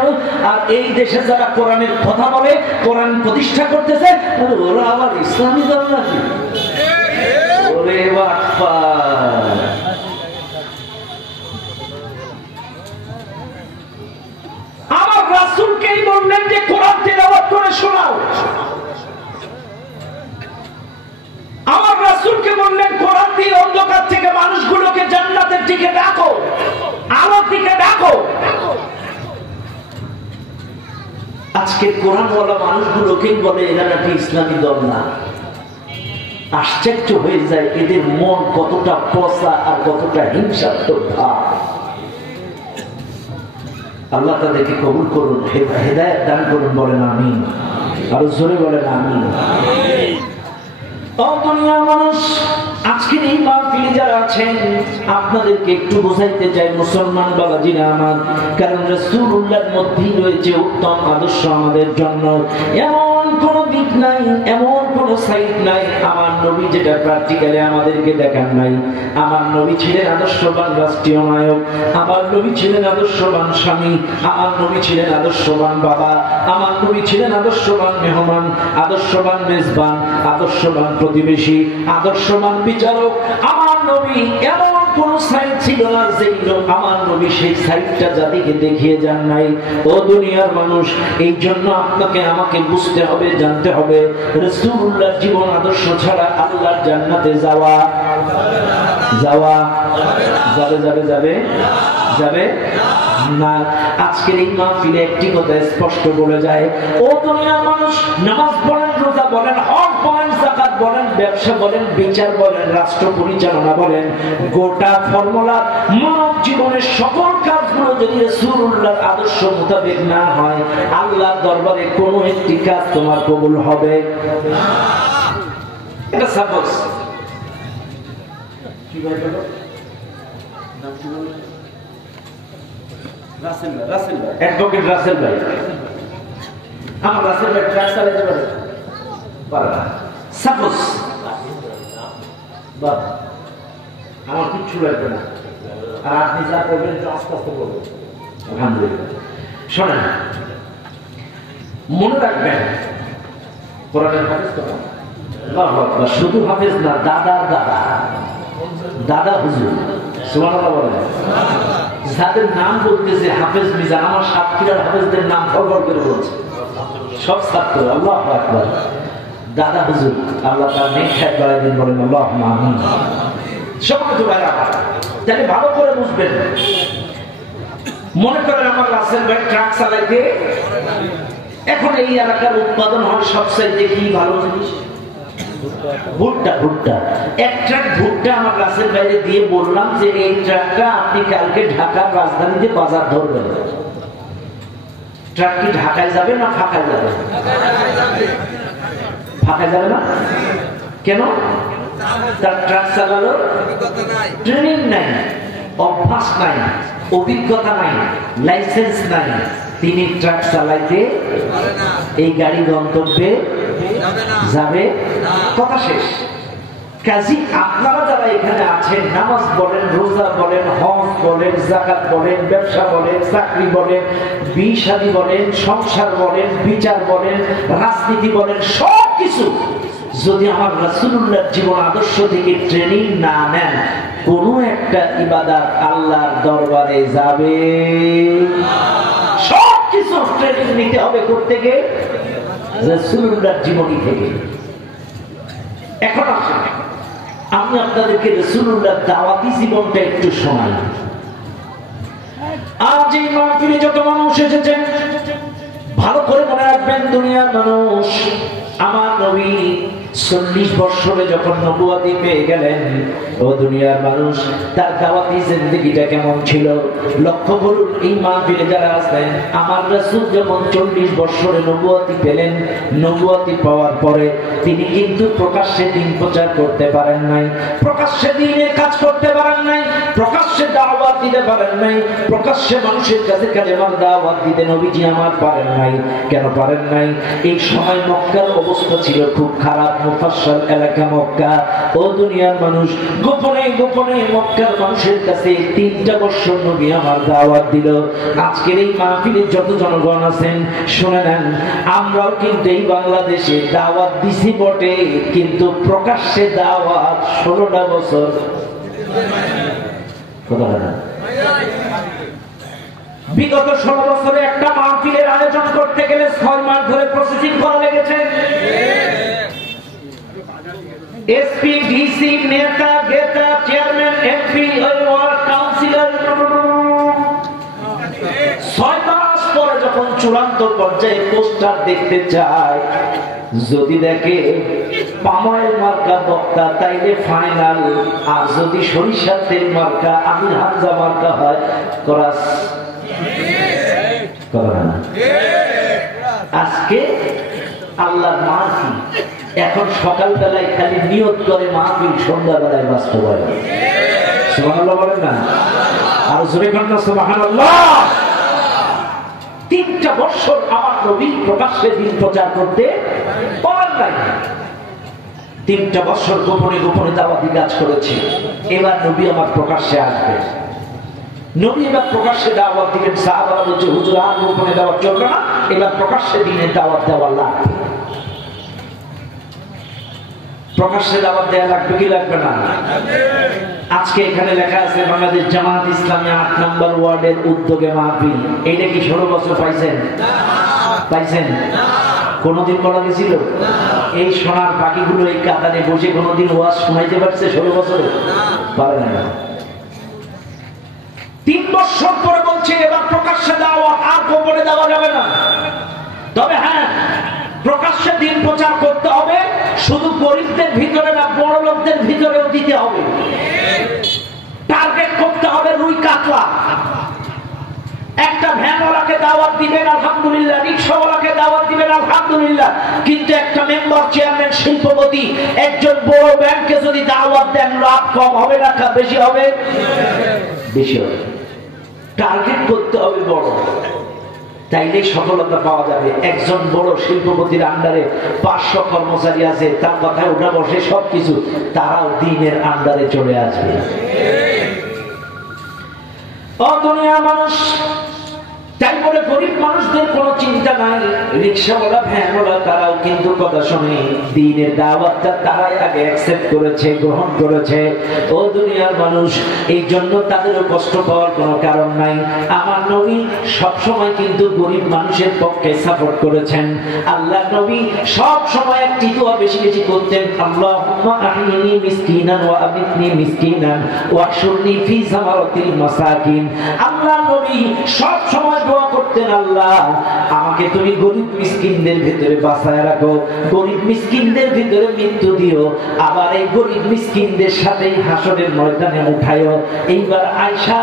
আর এই দেশে যারা কোরআনের কথা বলে, কোরআন প্রতিষ্ঠা করতেছে, ওরা আবার ইসলামী দল নাকি? ওরে বাপ্পা, আমার রাসূলকেই বললেন যে কোরআন তেলাওয়াত করে শোনাও। আমার রাসূলকে বললেন কোরআন দিয়ে অন্ধকার থেকে মানুষগুলোকে জান্নাতের দিকে ডাকো, আলোর দিকে ডাকো। আজকে কোরআনওয়ালা মানুষগুলোকেই বলে এরা নাকি ইসলামী দল না। আশ্চর্য হয়ে যায় এদের মন কতটা পচা আর কতটা হিংসাত্মক ভাব। আল্লাহ তাদেরকে কবুল করুন, হেদায়েত দান করুন, বলেন আমিন। আরো জোরে বলেন আমিন। মানুষ আজকের এই মাহফিলে যারা আছেন, আপনাদেরকে একটু বোঝাইতে চাই মুসলমান বাবাজিরা আমার, কারণ রাসূলুল্লাহর মধ্যেই রয়েছে উত্তম আদর্শ আমাদের জন্য। এমন কোন দিক নাই, এমন কোন সাইড নাই আমার নবী যেটা প্র্যাকটিক্যালি আমাদেরকে দেখান নাই। আমার নবী ছিলেন আদর্শবান রাষ্ট্রীয় নায়ক, আমার নবী ছিলেন আদর্শবান স্বামী, আমার নবী ছিলেন আদর্শবান বাবা, আমার নবী ছিলেন আদর্শবান মেহমান, আদর্শবান মেজবান, আদর্শবান প্রতিবেশী, আদর্শবান বিচারক। আমার নবী এমন কোন সাইড ছিল না যে আমার নবী সেই সাইডটা জাতিকে দেখিয়ে যান নাই। ও দুনিয়ার মানুষ, এই জন্য আপনাকে আমাকে বুঝতে হবে, জানতে হবে, রাসূলুল্লাহর জীবন আদর্শ ছাড়া আল্লাহর জান্নাতে যাওয়া যাওয়া যাবে যাবে যাবে যাবে না। আজকের এই মাহফিলে একটি কথা স্পষ্ট বলে যায়, ও দুনিয়ার মানুষ, নামাজ পড়েন, রোজা বলেন, হজ বলেন, যাকাত বলেন, ব্যবসা বলেন, বিচার বলেন, রাষ্ট্র পরিচালনা বলেন, গোটা ফর্মুলা মানব জীবনের সকল কাজগুলো যদি রাসূলুল্লাহর আদর্শ মোতাবেক না হয়, আল্লাহর দরবারে কোনো একটি কাজ তোমার কবুল হবে না। এটা সাপোজ কি ভাই বলো, নাম কি বলো? রাসেল ভাই, রাসেল ভাই, অ্যাডভোকেট রাসেল ভাই। আমার রাসেল ভাই ট্রাক চালাতে পারে না। সাপোজ বাবা আমার কিচ্ছু লাগবে না, আর আপনি যা করবেন একটু আস্তে আস্তে করবেন। আলহামদুলিল্লাহ। শোনেন, মনে রাখবেন কোরআনের হাফেজ তো শুধু হাফেজ না, দাদার দাদা, দাদা হুজুর, সুবহানাল্লাহ বলেন। যাদের নাম বলতেছে হাফেজ মিজান, আমার সাতক্ষীরার হাফেজদের নাম ফরফর করে বলছে, সব ছাত্র। আল্লাহু আকবার। দাদা হুজুর, আল্লাহ তার নেক হায়াত বাড়ায় দিন, বলেন আল্লাহুম্মা আমিন। সম্মানিত ভাইরা, তাহলে ভালো করে বুঝবেন। মনে করেন আমার রাসেল ভাই ট্রাক চালাইতে, এখন এই এলাকার উৎপাদন হয় সবচেয়ে কি ভালো জিনিস? ভুট্টা। ভুট্টা, এক ট্রাক ভুট্টা আমার রাসেল ভাইরে দিয়ে বললাম যে এই ট্রাকটা আপনি কালকে ঢাকার রাজধানীতে বাজার ধরবেন। ট্রাক কি ঢাকায় যাবে না ফাঁকায় যাবে? ফাঁকায় যাবে না। কেন? তার ট্রাক চালানোর ট্রেনিং নাই, অভ্যাস নাই, অভিজ্ঞতা নাই, লাইসেন্স নাই। তিনি ট্রাক চালাইতে, এই গাড়ি গন্তব্যে যাবে, কথা শেষ। কাজী আপনারা যারা এখানে আছেন, নামাজ বলেন, রোজা বলেন, হজ বলেন, যাকাত বলেন, ব্যবসা বলেন, চাকরি বলেন, বিয়ে শাদী বলেন, সংসার বলেন, বিচার বলেন, রাজনীতি বলেন, সবকিছু যদি আমার রাসূলুল্লাহর জীবন আদর্শ থেকে ট্রেনিং না নেন, কোন একটা ইবাদত আল্লাহর দরবারে যাবে? সবকিছু ট্রেনিং নিতে হবে করতে গিয়ে রাসূলুল্লাহর জীবনী থেকে। এখন আসুন আমি আপনাদেরকে রাসূলুল্লাহর দাওয়াতি জীবনটা একটু শোনাই। আজ এই মাহফিলে যত মানুষ এসেছেন ভালো করে মনে রাখবেন, দুনিয়ার মানুষ আমার নবী 40 বছরে যখন নবুয়তি পেয়ে গেলেন, ও দুনিয়ার মানুষ তার দাওয়াতি জিন্দেগিটা কেমন ছিল লক্ষ্য করুন। এই মাহফিলে যারা আছেন, আমার রাসূল যখন 40 বছরে নবুয়তি পেলেন, নবুয়তি পাওয়ার পরে তিনি কিন্তু প্রকাশ্যে দিন প্রচার করতে পারেন নাই, প্রকাশ্যে দ্বীনের কাজ করতে পারেন নাই, প্রকাশ্যে দাওয়াত দিতে পারেন নাই, প্রকাশ্যে মানুষের কাছে কালেমার দাওয়াত দিতে নবীজি আমার পারেন নাই। কেন পারেন নাই? এই সময় মক্কার অবস্থা ছিল খুব খারাপ, মুফাসসাল এলাকা মক্কা। ও দুনিয়ার মানুষ, গোপনে গোপনে মক্কার মানুষের কাছে 3টা বছর নবী আমার দাওয়াত দিল। আজকের এই মাহফিলে যত জনগণ আছেন শুনে নেন, আমরাও কিন্তু এই বাংলাদেশে দাওয়াত দিছি বটে, কিন্তু প্রকাশ্যে দাওয়াত 16টা বছর বিগত 16 বছরে একটা মাহফিলের আয়োজন করতে গেলে 6 মাস ধরে প্রসেসিং করা লেগেছে। এসপি, ডিসি, নেতা, গেতা, চেয়ারম্যান, এমপি, ওয়ার্ড কাউন্সিলর 6 মাস পরে যখন চূড়ান্ত পর্যায়ে পোস্টার দেখতে চায়, যদি দেখে পাময়েল মার্কা বক্তা তাইলে ফাইনাল, আর যদি সরিষার তেল মার্কা আমির হামজা মার্কা হয় করাস। আজকে আল্লাহর মাহফিল, এখন সকালবেলায় খালি নিয়ত করে মাহফিল, সন্ধ্যাবেলায় বাস্তবায়ন। সুবহানাল্লাহ বলেন না? আর জোরে করেন না সুবহানাল্লাহ। 3টা বছর আমার নবী প্রকাশ্যে দিন প্রচার করতে পারেন নাই। 3টা বছর গোপনে গোপনে দাওয়াতি কাজ করেছে। এবার নবী আমার প্রকাশ্যে আসবে। নবী এবার প্রকাশ্যে দাওয়াত দিলেন। সাহাবারা বলছে, হুজুর আর গোপনে দাওয়াত চলবে না, এবার প্রকাশ্যে দিনের দাওয়াত দেওয়া লাগবে। প্রকাশ্যে দাওয়াত দেওয়া লাগবে কি লাগবে না? আজকে এখানে লেখা আছে বাংলাদেশ জামাত ইসলামী 8 নম্বর ওয়ার্ডের উদ্যোগে মাহফিল। এইটা কি 16 বছর পাইছেন? পাইছেন? কোনদিন বলা গেছিল? এই সোনার পাখিগুলো এই কাতারে বসে কোনদিন ওয়াজ শোনাইতে পারছে 16 বছরে? পারে না। 3 বছর পরে বলছে এবার প্রকাশ্যে দাওয়াত, আর গোপনে দেওয়া যাবে না। তবে হ্যাঁ, প্রকাশ্যে দিন প্রচার করতে হবে, শুধু গরিবদের ভিতরে না, বড় লোকদের ভিতরেও দিতে হবে। টার্গেট করতে হবে রুই কাতলা। একটা ভ্যানওয়ালাকে দাওয়াত দিবেন আলহামদুলিল্লাহ, রিকশাওয়ালাকে দাওয়াত দিবেন আলহামদুলিল্লাহ, কিন্তু একটা মেম্বার, চেয়ারম্যান, শিল্পপতি, একজন বড় ব্যাংকে যদি দাওয়াত দেন, লাভ কম হবে না বেশি হবে? বেশি হবে। টার্গেট করতে হবে বড়, তাইলে সফলতা পাওয়া যাবে। একজন বড় শিল্পপতির আন্ডারে 500 কর্মচারী আছে, তার কথায় ওটা বসে সবকিছু, তারাও দিনের আন্ডারে চলে আসবে। ও দুনিয়ার মানুষ, তাই বলে গরিব মানুষদের কোনো চিন্তা নাই। রিকশাওয়ালা, ভ্যানওয়ালা তারাও কিন্তু কথা শুনে দ্বীনের দাওয়াতটা তারাই আগে অ্যাকসেপ্ট করেছে, গ্রহণ করেছে। ও দুনিয়ার মানুষ, এই জন্য তাদেরও কষ্ট পাওয়ার কোনো কারণ নাই। আমার নবী সব সময় কিন্তু গরিব মানুষের পক্ষে সাপোর্ট করেছেন। আল্লাহ নবী সব সময় একটি দোয়া বেশি বেশি করতেন, আল্লাহুম্মা আহইনি মিসকিনান ওয়া আমিতনি মিসকিনান ওয়া আহশুরনি ফি যামারাতিল মাসাকিন। আল্লাহ নবী সব সময় দোয়া করতেন, আল্লাহ আমাকে তুমি গরিব মিসকিনদের ভিতরে বাঁচায় রাখো, গরিব মিসকিনদের ভিতরে মৃত্যু দিও, আবার এই গরিব মিসকিনদের সাথেই হাসরের ময়দানে উঠাইও। এইবার আয়েশা,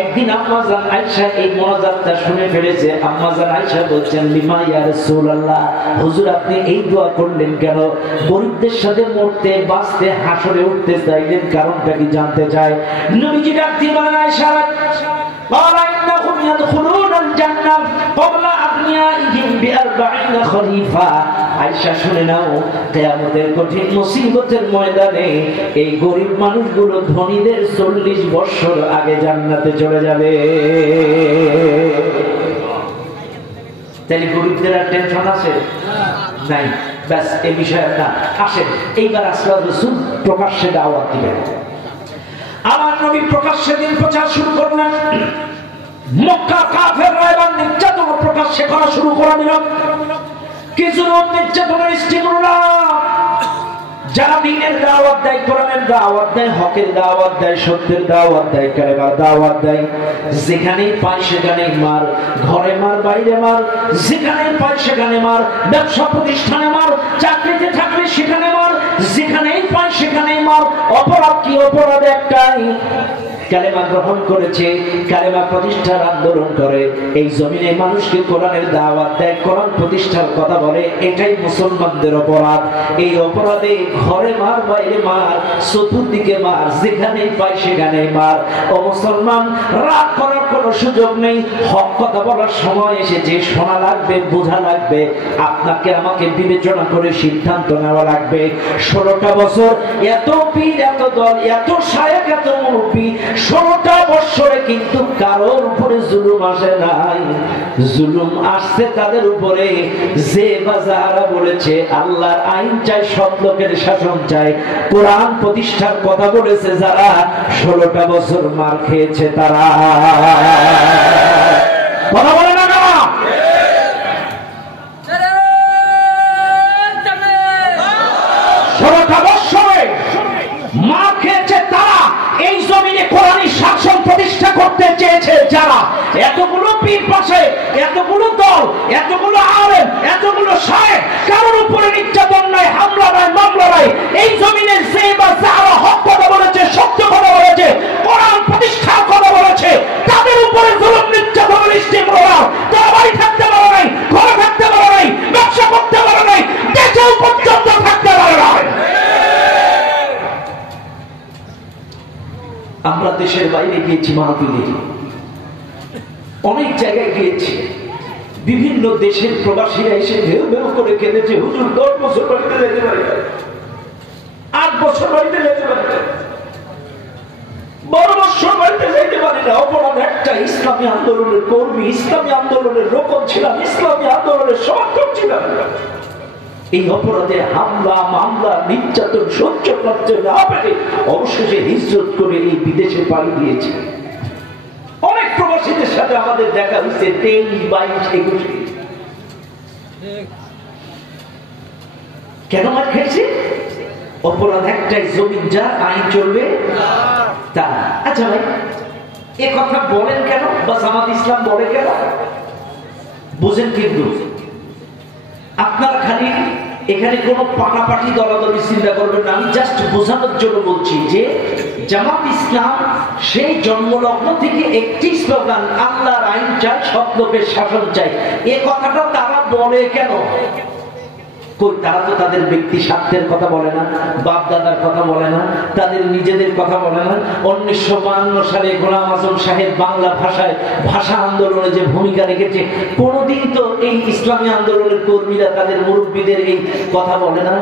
একদিন আম্মাজান আয়েশা এই মোনাজাতটা শুনে ফেলেছে। আম্মাজান আয়েশা বলছেন, লিমা ইয়া রাসূলুল্লাহ, হুজুর আপনি এই দোয়া করলেন কেন? গরিবদের সাথে মরতে বাঁচতে হাসরে উঠতে চাইলেন, কারণটা কি জানতে চায়? নবীজি ডাক দিয়ে বলেন, আয়েশা قال إنهم يدخلون الجنة قبل أغنياء আগনিয়াইহিম বি40 খলিফা। আয়েশা শুনে নাও, কিয়ামতের কঠিন মুসিবতের ময়দানে এই গরিব মানুষগুলো ধনীদের 40 বছর আগে জান্নাতে চলে যাবে। তাহলে গরিবদের আর টেনশন আছে নাই? ব্যাস, এই বিষয়ে না আসেন। এইবার আসওয়াদ রাসূল প্রকাশ্যে দাওয়াত দিবেন। আমার নবী প্রকাশ্যে দিন প্রচার শুরু করলেন। মক্কা কাফেররা এবার নির্যাতন প্রকাশ্যে করা শুরু করে দিল। কিছু লোক নির্যাতনের স্টিমুলা, যারা দ্বীনের দাওয়াত দেয়, কোরআনের দাওয়াত দেয়, হকের দাওয়াত দেয়, সত্যের দাওয়াত দেয়, কালেমার দাওয়াত দেয়, যেখানেই পায় সেখানেই মার, ঘরে মার, বাইরে মার, যেখানেই পায় সেখানে মার, ব্যবসা প্রতিষ্ঠানে মার, চাকরিতে থাকলে সেখানে মার, যেখানেই পায় সেখানেই মার। অপরাধ কি? অপরাধ একটাই, কালেমা গ্রহণ করেছে, কালেমা প্রতিষ্ঠার আন্দোলন করে, এই জমিনে মানুষকে কোরআনের দাওয়াত দেয়, কোরআন প্রতিষ্ঠার কথা বলে, এটাই মুসলমানদের অপরাধ। এই অপরাধে ঘরে মার, বাইরে মার, চতুর্দিকে মার, যেখানেই পাই সেখানেই মার। ও মুসলমান, রাগ করার কোনো সুযোগ নেই। হক কথা বলার সময় এসেছে, শোনা লাগবে, বোঝা লাগবে, আপনাকে আমাকে বিবেচনা করে সিদ্ধান্ত নেওয়া লাগবে। 16টা বছর এত পীর, এত দল, এত শায়েখ, এত মুরব্বি, 16টা বছরে কিন্তু কারোর উপরে জুলুম আসে নাই। জুলুম আসছে তাদের উপরে যে বা যারা বলেছে আল্লাহর আইন চাই, সব লোকের শাসন চাই, কোরআন প্রতিষ্ঠার কথা বলেছে যারা, 16টা বছর মার খেয়েছে তারা। কথা বলে না না? 16টা বছরে মার খেয়েছে তারা। এই জমিনে কোরআনী শাসন প্রতিষ্ঠা করতে চেয়েছে যারা, এতগুলো পীর পাশে, এতগুলো দল, এতগুলো আলেম, এতগুলো শায়েখ, কারোর উপরে নির্যাতন নাই, হামলা নাই, মামলা নাই। এই জমিনে যে বা যারা হক কথা বলেছে, সত্য কথা বলেছে, কোরআন প্রতিষ্ঠার কথা বলেছে, তাদের উপরে জুলুম, নির্যাতন, স্টিমুলা। তারা বাড়ি থাকতে পারে নাই, ঘরে থাকতে পারে নাই, ব্যবসা করতে পারে নাই, দেশেও পর্যন্ত থাকতে পারে নাই। আমরা দেশের বাইরে গিয়েছি মাহফিলে, অনেক জায়গায় গিয়েছি, বিভিন্ন দেশের প্রবাসীরা এসে ভেউ ভেউ করে কেঁদেছে, হুজুর 10 বছর বাড়িতে যেতে পারি না, 8 বছর বাড়িতে যেতে পারি না, 12 বছর বাড়িতে যেতে পারি না। অপরাধ একটা, ইসলামী আন্দোলনের কর্মী, ইসলামী আন্দোলনের রোকন ছিলাম, ইসলামী আন্দোলনের সমর্থক ছিলাম। এই অপরাধে হামলা, মামলা, নির্যাতন সহ্য করতে না পেরে অবশেষে হিজরত করে এই বিদেশে পাড়ি দিয়েছে। অনেক প্রবাসীদের সাথে আমাদের দেখা হয়েছে, 23, 22, 21। কেন মার খেয়েছে? অপরাধ একটাই, জমিন যার, আইন চলবে তা। আচ্ছা ভাই, এ কথা বলেন কেন বা জামাত ইসলাম বলে কেন? বুঝেন কিন্তু আপনারা খালি এখানে কোনো পাটাপাটি দলাদলি চিন্তা করবেন না। আমি জাস্ট বোঝানোর জন্য বলছি যে জামাত ইসলাম সেই জন্মলগ্ন থেকে একটি স্লোগান, আল্লাহর আইন চাই, সব লোকের শাসন চাই। এ কথাটা তারা বলে কেন? কই, তারা তো তাদের ব্যক্তি স্বার্থের কথা বলে না, বাপ দাদার কথা বলে না, তাদের নিজেদের কথা বলে না। 1952 সালে গোলাম আজম সাহেব বাংলা ভাষায় ভাষা আন্দোলনে যে ভূমিকা রেখেছে, কোনদিন তো এই ইসলামী আন্দোলনের কর্মীরা তাদের মুরব্বীদের এই কথা বলে না।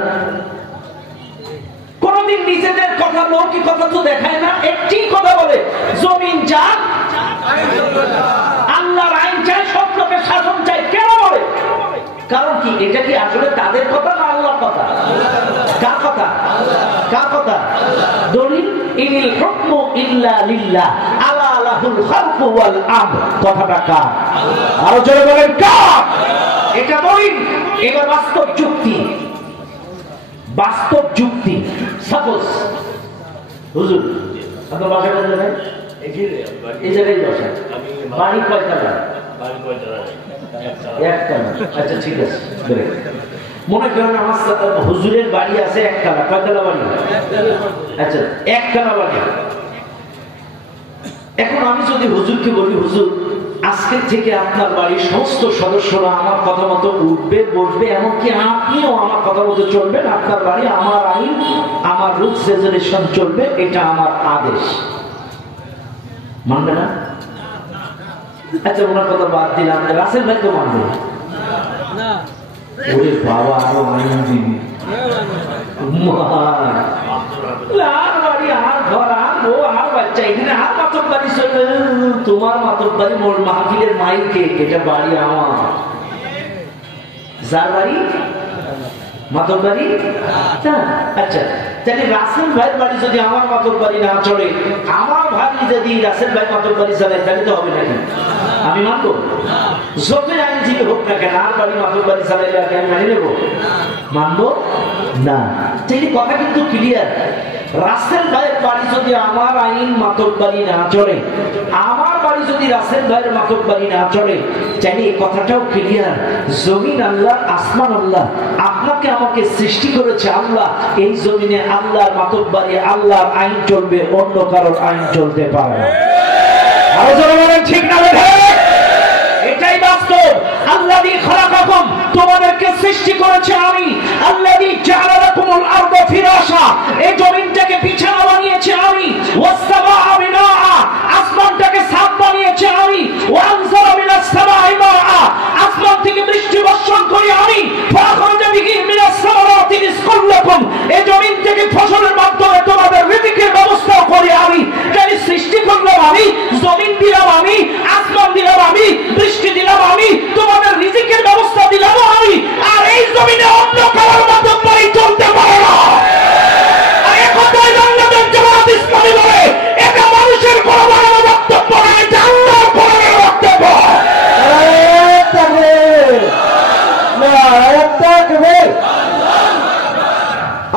কোনদিন নিজেদের কথা, লৌকিকতা তো দেখায় না। একটি কথা বলে, জমিন যার, আল্লাহর আইন চাই, সব লোকের শাসন চাই। কেন বলে? কারণ কি? এটা কি আসলে তাদের কথা না আল্লাহর কথা? কার কথা? কার কথা? দলিল, ইনিল হুকমু ইল্লা লিল্লাহ আলা লাহুল খালকু ওয়াল আমর। কথাটা কার? আরো জোরে বলেন কার? এটা দলিল। এবার বাস্তব যুক্তি, বাস্তব যুক্তি। সাপোজ হুজুর আপনার বাসা কোন জায়গায়? এই জায়গায় বাসা। বাড়ি কয়তলা? আচ্ছা ঠিক আছে। মনে করেন আমার হুজুরের বাড়ি আছে একতলা। কয়তলা বাড়ি? আচ্ছা, একতলা বাড়ি। এখন আমি যদি হুজুরকে বলি, হুজুর আজকের থেকে আপনার বাড়ির সমস্ত সদস্যরা আমার কথা মতো উঠবে, বসবে, এমনকি আপনিও আমার কথা মতো চলবেন, আপনার বাড়ি আমার আইন, আমার রুলস রেজুলেশন চলবে, এটা আমার আদেশ, মানবে না? আচ্ছা, ওনার কথা বাদ দিলাম, রাসেল ভাই তো মানবে। ওরে বাবা, আরো আইনজীবী, আর বাড়ি, আর ঘর, আর বউ, আর বাচ্চা, এখানে আর মাতব বাড়ি চলে। তোমার মাতব বাড়ি মোর মাহফিলের মাইকে, এটা বাড়ি আমার। যার বাড়ি মাতব বাড়ি। আচ্ছা, তাহলে রাসেল ভাইয়ের বাড়ি যদি আমার মাতব বাড়ি না চলে, আমার ভাই যদি রাসেল ভাই মাতব বাড়ি চালায়, তাহলে তো হবে নাকি? আমি মানবো? যতই আইনজীবী হোক না কেন, আর বাড়ি মাতব বাড়ি চালাইলে আমি মানি নেবো? মানবো না। তাহলে কথা কিন্তু ক্লিয়ার। রাসেল ভাইয়ের বাড়ি যদি আমার আইন মাতব বাড়ি না চলে, আমার বাড়ি যদি রাসেল ভাইয়ের মাতব বাড়ি না চলে, চাইলে এই কথাটাও ক্লিয়ার। জমিন আল্লাহ, আসমান আল্লাহ, আপনাকে আমাকে সৃষ্টি করেছে আল্লাহ। এই জমিনে আল্লাহর মাতব বাড়ি, আল্লাহর আইন চলবে, অন্য কারোর আইন চলতে পারে না। আরো জোরে বলেন ঠিক না? এটাই বাস্তব। আল্লাযী খালাকাকুম, তোমাদেরকে সৃষ্টি করেছে আমি। আল্লাযী জাআলা লাকুমুল আরদা ফিরাশা, এই জমিনটাকে বিছানা বানিয়েছে আমি। ওয়াস সামাআ বিনাআ, আসমানটাকে ছাদ বানিয়েছে আমি। ওয়া আনজালা মিনাস সামাই মাআ, আসমান থেকে বৃষ্টি বর্ষণ করি আমি। ফাখরাজা বিহি মিনাস সামারাতি রিজকাল লাকুম, এই জমিন থেকে ফসলের মাধ্যমে তোমাদের রিজিকের ব্যবস্থা করি আমি। তাই সৃষ্টি করলাম আমি, জমিন দিলাম আমি, আসমান দিলাম আমি, বৃষ্টি দিলাম আমি, তোমাদের রিজিকের ব্যবস্থা দিলাম আমি। আর এই জমিনে অন্য কারোর মতো বাড়ি চলতে পারে না। আর একটাই বাংলাদেশ জামাত ইসলামী বলে, এটা মানুষের কোনো বড় বক্তব্য না, এটা আল্লাহর কোরআনের বক্তব্য।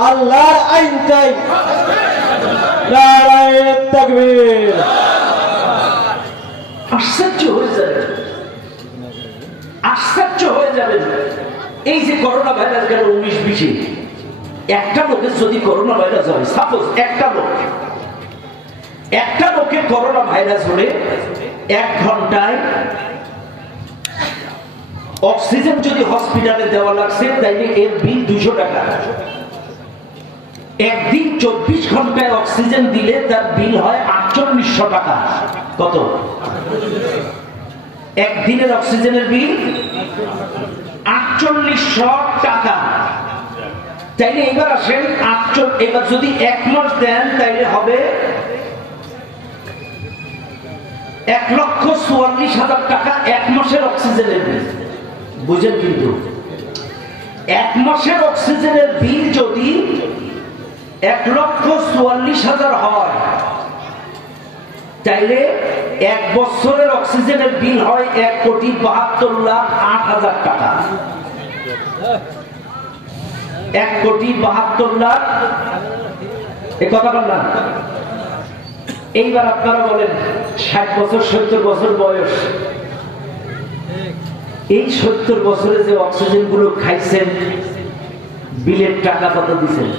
আল্লাহর আইন চাই। নারায়ে তাকবীর। আশ্চর্য হয়ে যাবে, আশ্চর্য হয়ে যাবে। এই যে করোনা ভাইরাস গেল 19-20, একটা লোকের যদি করোনা ভাইরাস হয়, সাপোজ একটা লোকের করোনা ভাইরাস হলে 1 ঘন্টায় অক্সিজেন যদি হসপিটালে দেওয়া লাগছে, তাইলে এর বিল 200 টাকা। একদিন 24 ঘন্টায় অক্সিজেন দিলে তার বিল হয় 4800 টাকা। কত? একদিনের অক্সিজেনের বিল 4800 টাকা। তাইলে এবার আসেন, এবার যদি 1 মাস দেন, তাইলে হবে 1,44,000 টাকা 1 মাসের অক্সিজেনের বিল। বুঝেন? কিন্তু 1 মাসের অক্সিজেনের বিল যদি 1,44,000 হয়, তাইলে 1 বছরের অক্সিজেনের বিল হয় 1,72,08,000 টাকা। 1,72,00,000। এই কথা বললাম। এইবার আপনারা বলেন, 60 বছর 70 বছর বয়স, এই 70 বছরে যে অক্সিজেন গুলো খাইছেন, বিলের টাকা কত দিচ্ছেন?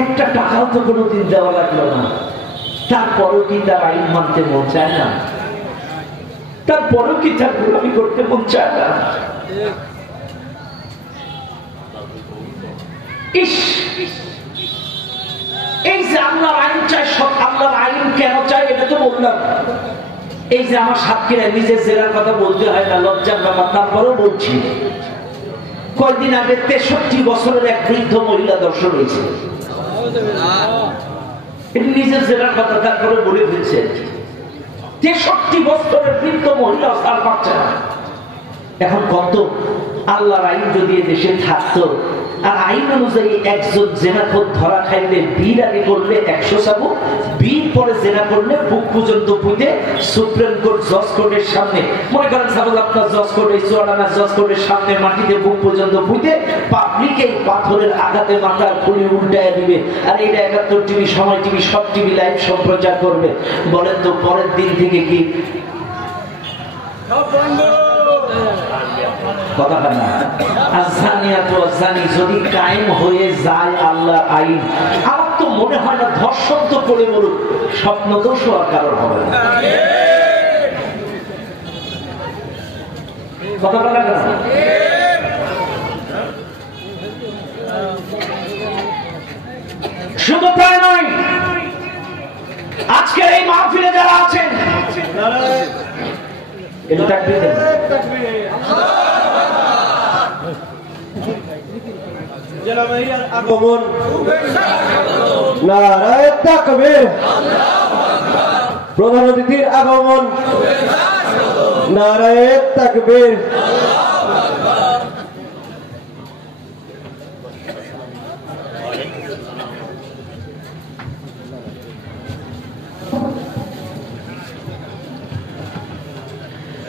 একটা টাকাও তো কোনোদিন দেওয়া লাগলো না। তারপরও কি তার আইন মানতে মন চায় না? তারপরও কি তার গোলামি করতে মন চায় না? এই যে আল্লাহর আইন চাই, সব আল্লাহর আইন কেন চাই এটা তো বললাম। এই যে আমার সাতক্ষীরায় নিজের জেলার কথা বলতে হয় না, লজ্জার ব্যাপার, তারপরেও বলছি। কয়েকদিন আগে 63 বছরের এক বৃদ্ধ মহিলা দর্শন হয়েছে। নিজের জেলার কথা তারপরে বলে ফেলছে। 63 বছরের বৃদ্ধ মহিলা তার বাচ্চা। এখন কত আল্লাহর আইন যদি দেশে থাকতো, আর আইন অনুযায়ী একজন জেনাখোর ধরা খাইলে বিল আগে করলে 100 চাবুক, বিল পরে জেনা করলে বুক পর্যন্ত পুঁতে সুপ্রিম কোর্ট জজ কোর্টের সামনে, মনে করেন সাপোজ আপনার জজ কোর্ট, এই চুয়াডাঙ্গা জজ কোর্টের সামনে মাটিতে বুক পর্যন্ত পুঁতে পাবলিক এই পাথরের আঘাতে মাথার খুলি উল্টায় দিবে। আর এইটা 71 টিভি, সময় টিভি, সব টিভি লাইভ সম্প্রচার করবে। বলেন তো পরের দিন থেকে কি কথা না? যদি কায়েম হয়ে যায় আল্লাহর আইন, আমার তো মনে হয় না ধর্ষণ তো করে বলুক, স্বপ্ন দোষ আর কারণ হবে না। কথা বলা কেন? শুধু তাই নয়, আজকের এই মাহফিলে যারা আছেন, এটা তাকবীর দেন। আগমন নারায়ে তাকবীর প্রধান অতিথির আগমন নারায়ে তাকবীর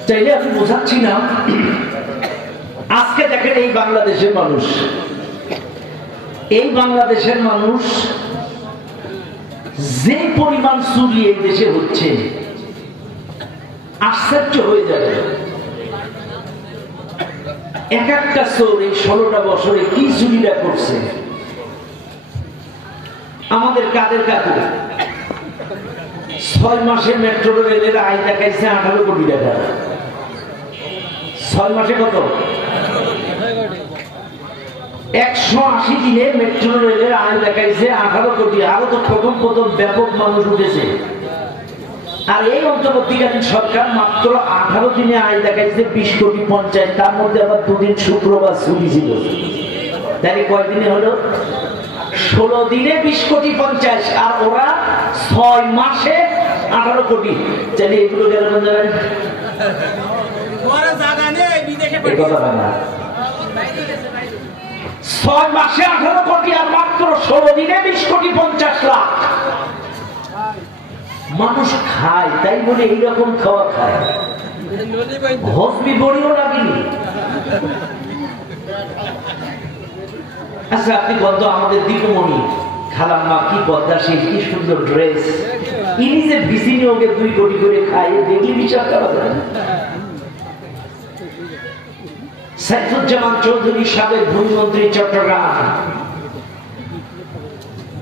চাইলে আমি বোঝাচ্ছি না। আজকে দেখেন এই বাংলাদেশের মানুষ যে পরিমাণ চুরি এই দেশে হচ্ছে আশ্চর্য হয়ে যাবে। এক একটা চোর এই 16টা বছরে কি চুরিটা করছে। আমাদের কাদের কাকু 6 মাসে মেট্রো রেলের আয় দেখাইছে 18 কোটি টাকা। 6 মাসে কত? 180 দিনে মেট্রো রেলের আয় দেখাইছে 18 কোটি। আরো তো প্রথম ব্যাপক মানুষ উঠেছে। আর এই অন্তর্বর্তীকালীন সরকার মাত্র 18 দিনে আয় দেখাইছে 20 কোটি 50। তার মধ্যে আবার 2 দিন শুক্রবার ছুটি ছিল। তাই কয়দিনে হলো? 16 দিনে 20 কোটি 50। আর ওরা 6 মাসে 18 কোটি। তাহলে এগুলো গেল কোন জায়গায়? কথা না। 6 মাসে 18 কোটি আর মাত্র 16 দিনে 20 কোটি 50 লাখ। মানুষ খায় তাই বলে এইরকম খাওয়া খায়, হজমি বড়িও লাগেনি। আচ্ছা আপনি বলতো আমাদের দীপমণি খালাম্মা কি পদ্মাশীল, কি সুন্দর ড্রেস, ইনি যে ভিসিনি ওকে 2 কোটি করে খায়, দেখলে বিচার করা যায়। সাইফুজ্জামান চৌধুরী সাবেক ভূমিমন্ত্রী চট্টগ্রাম,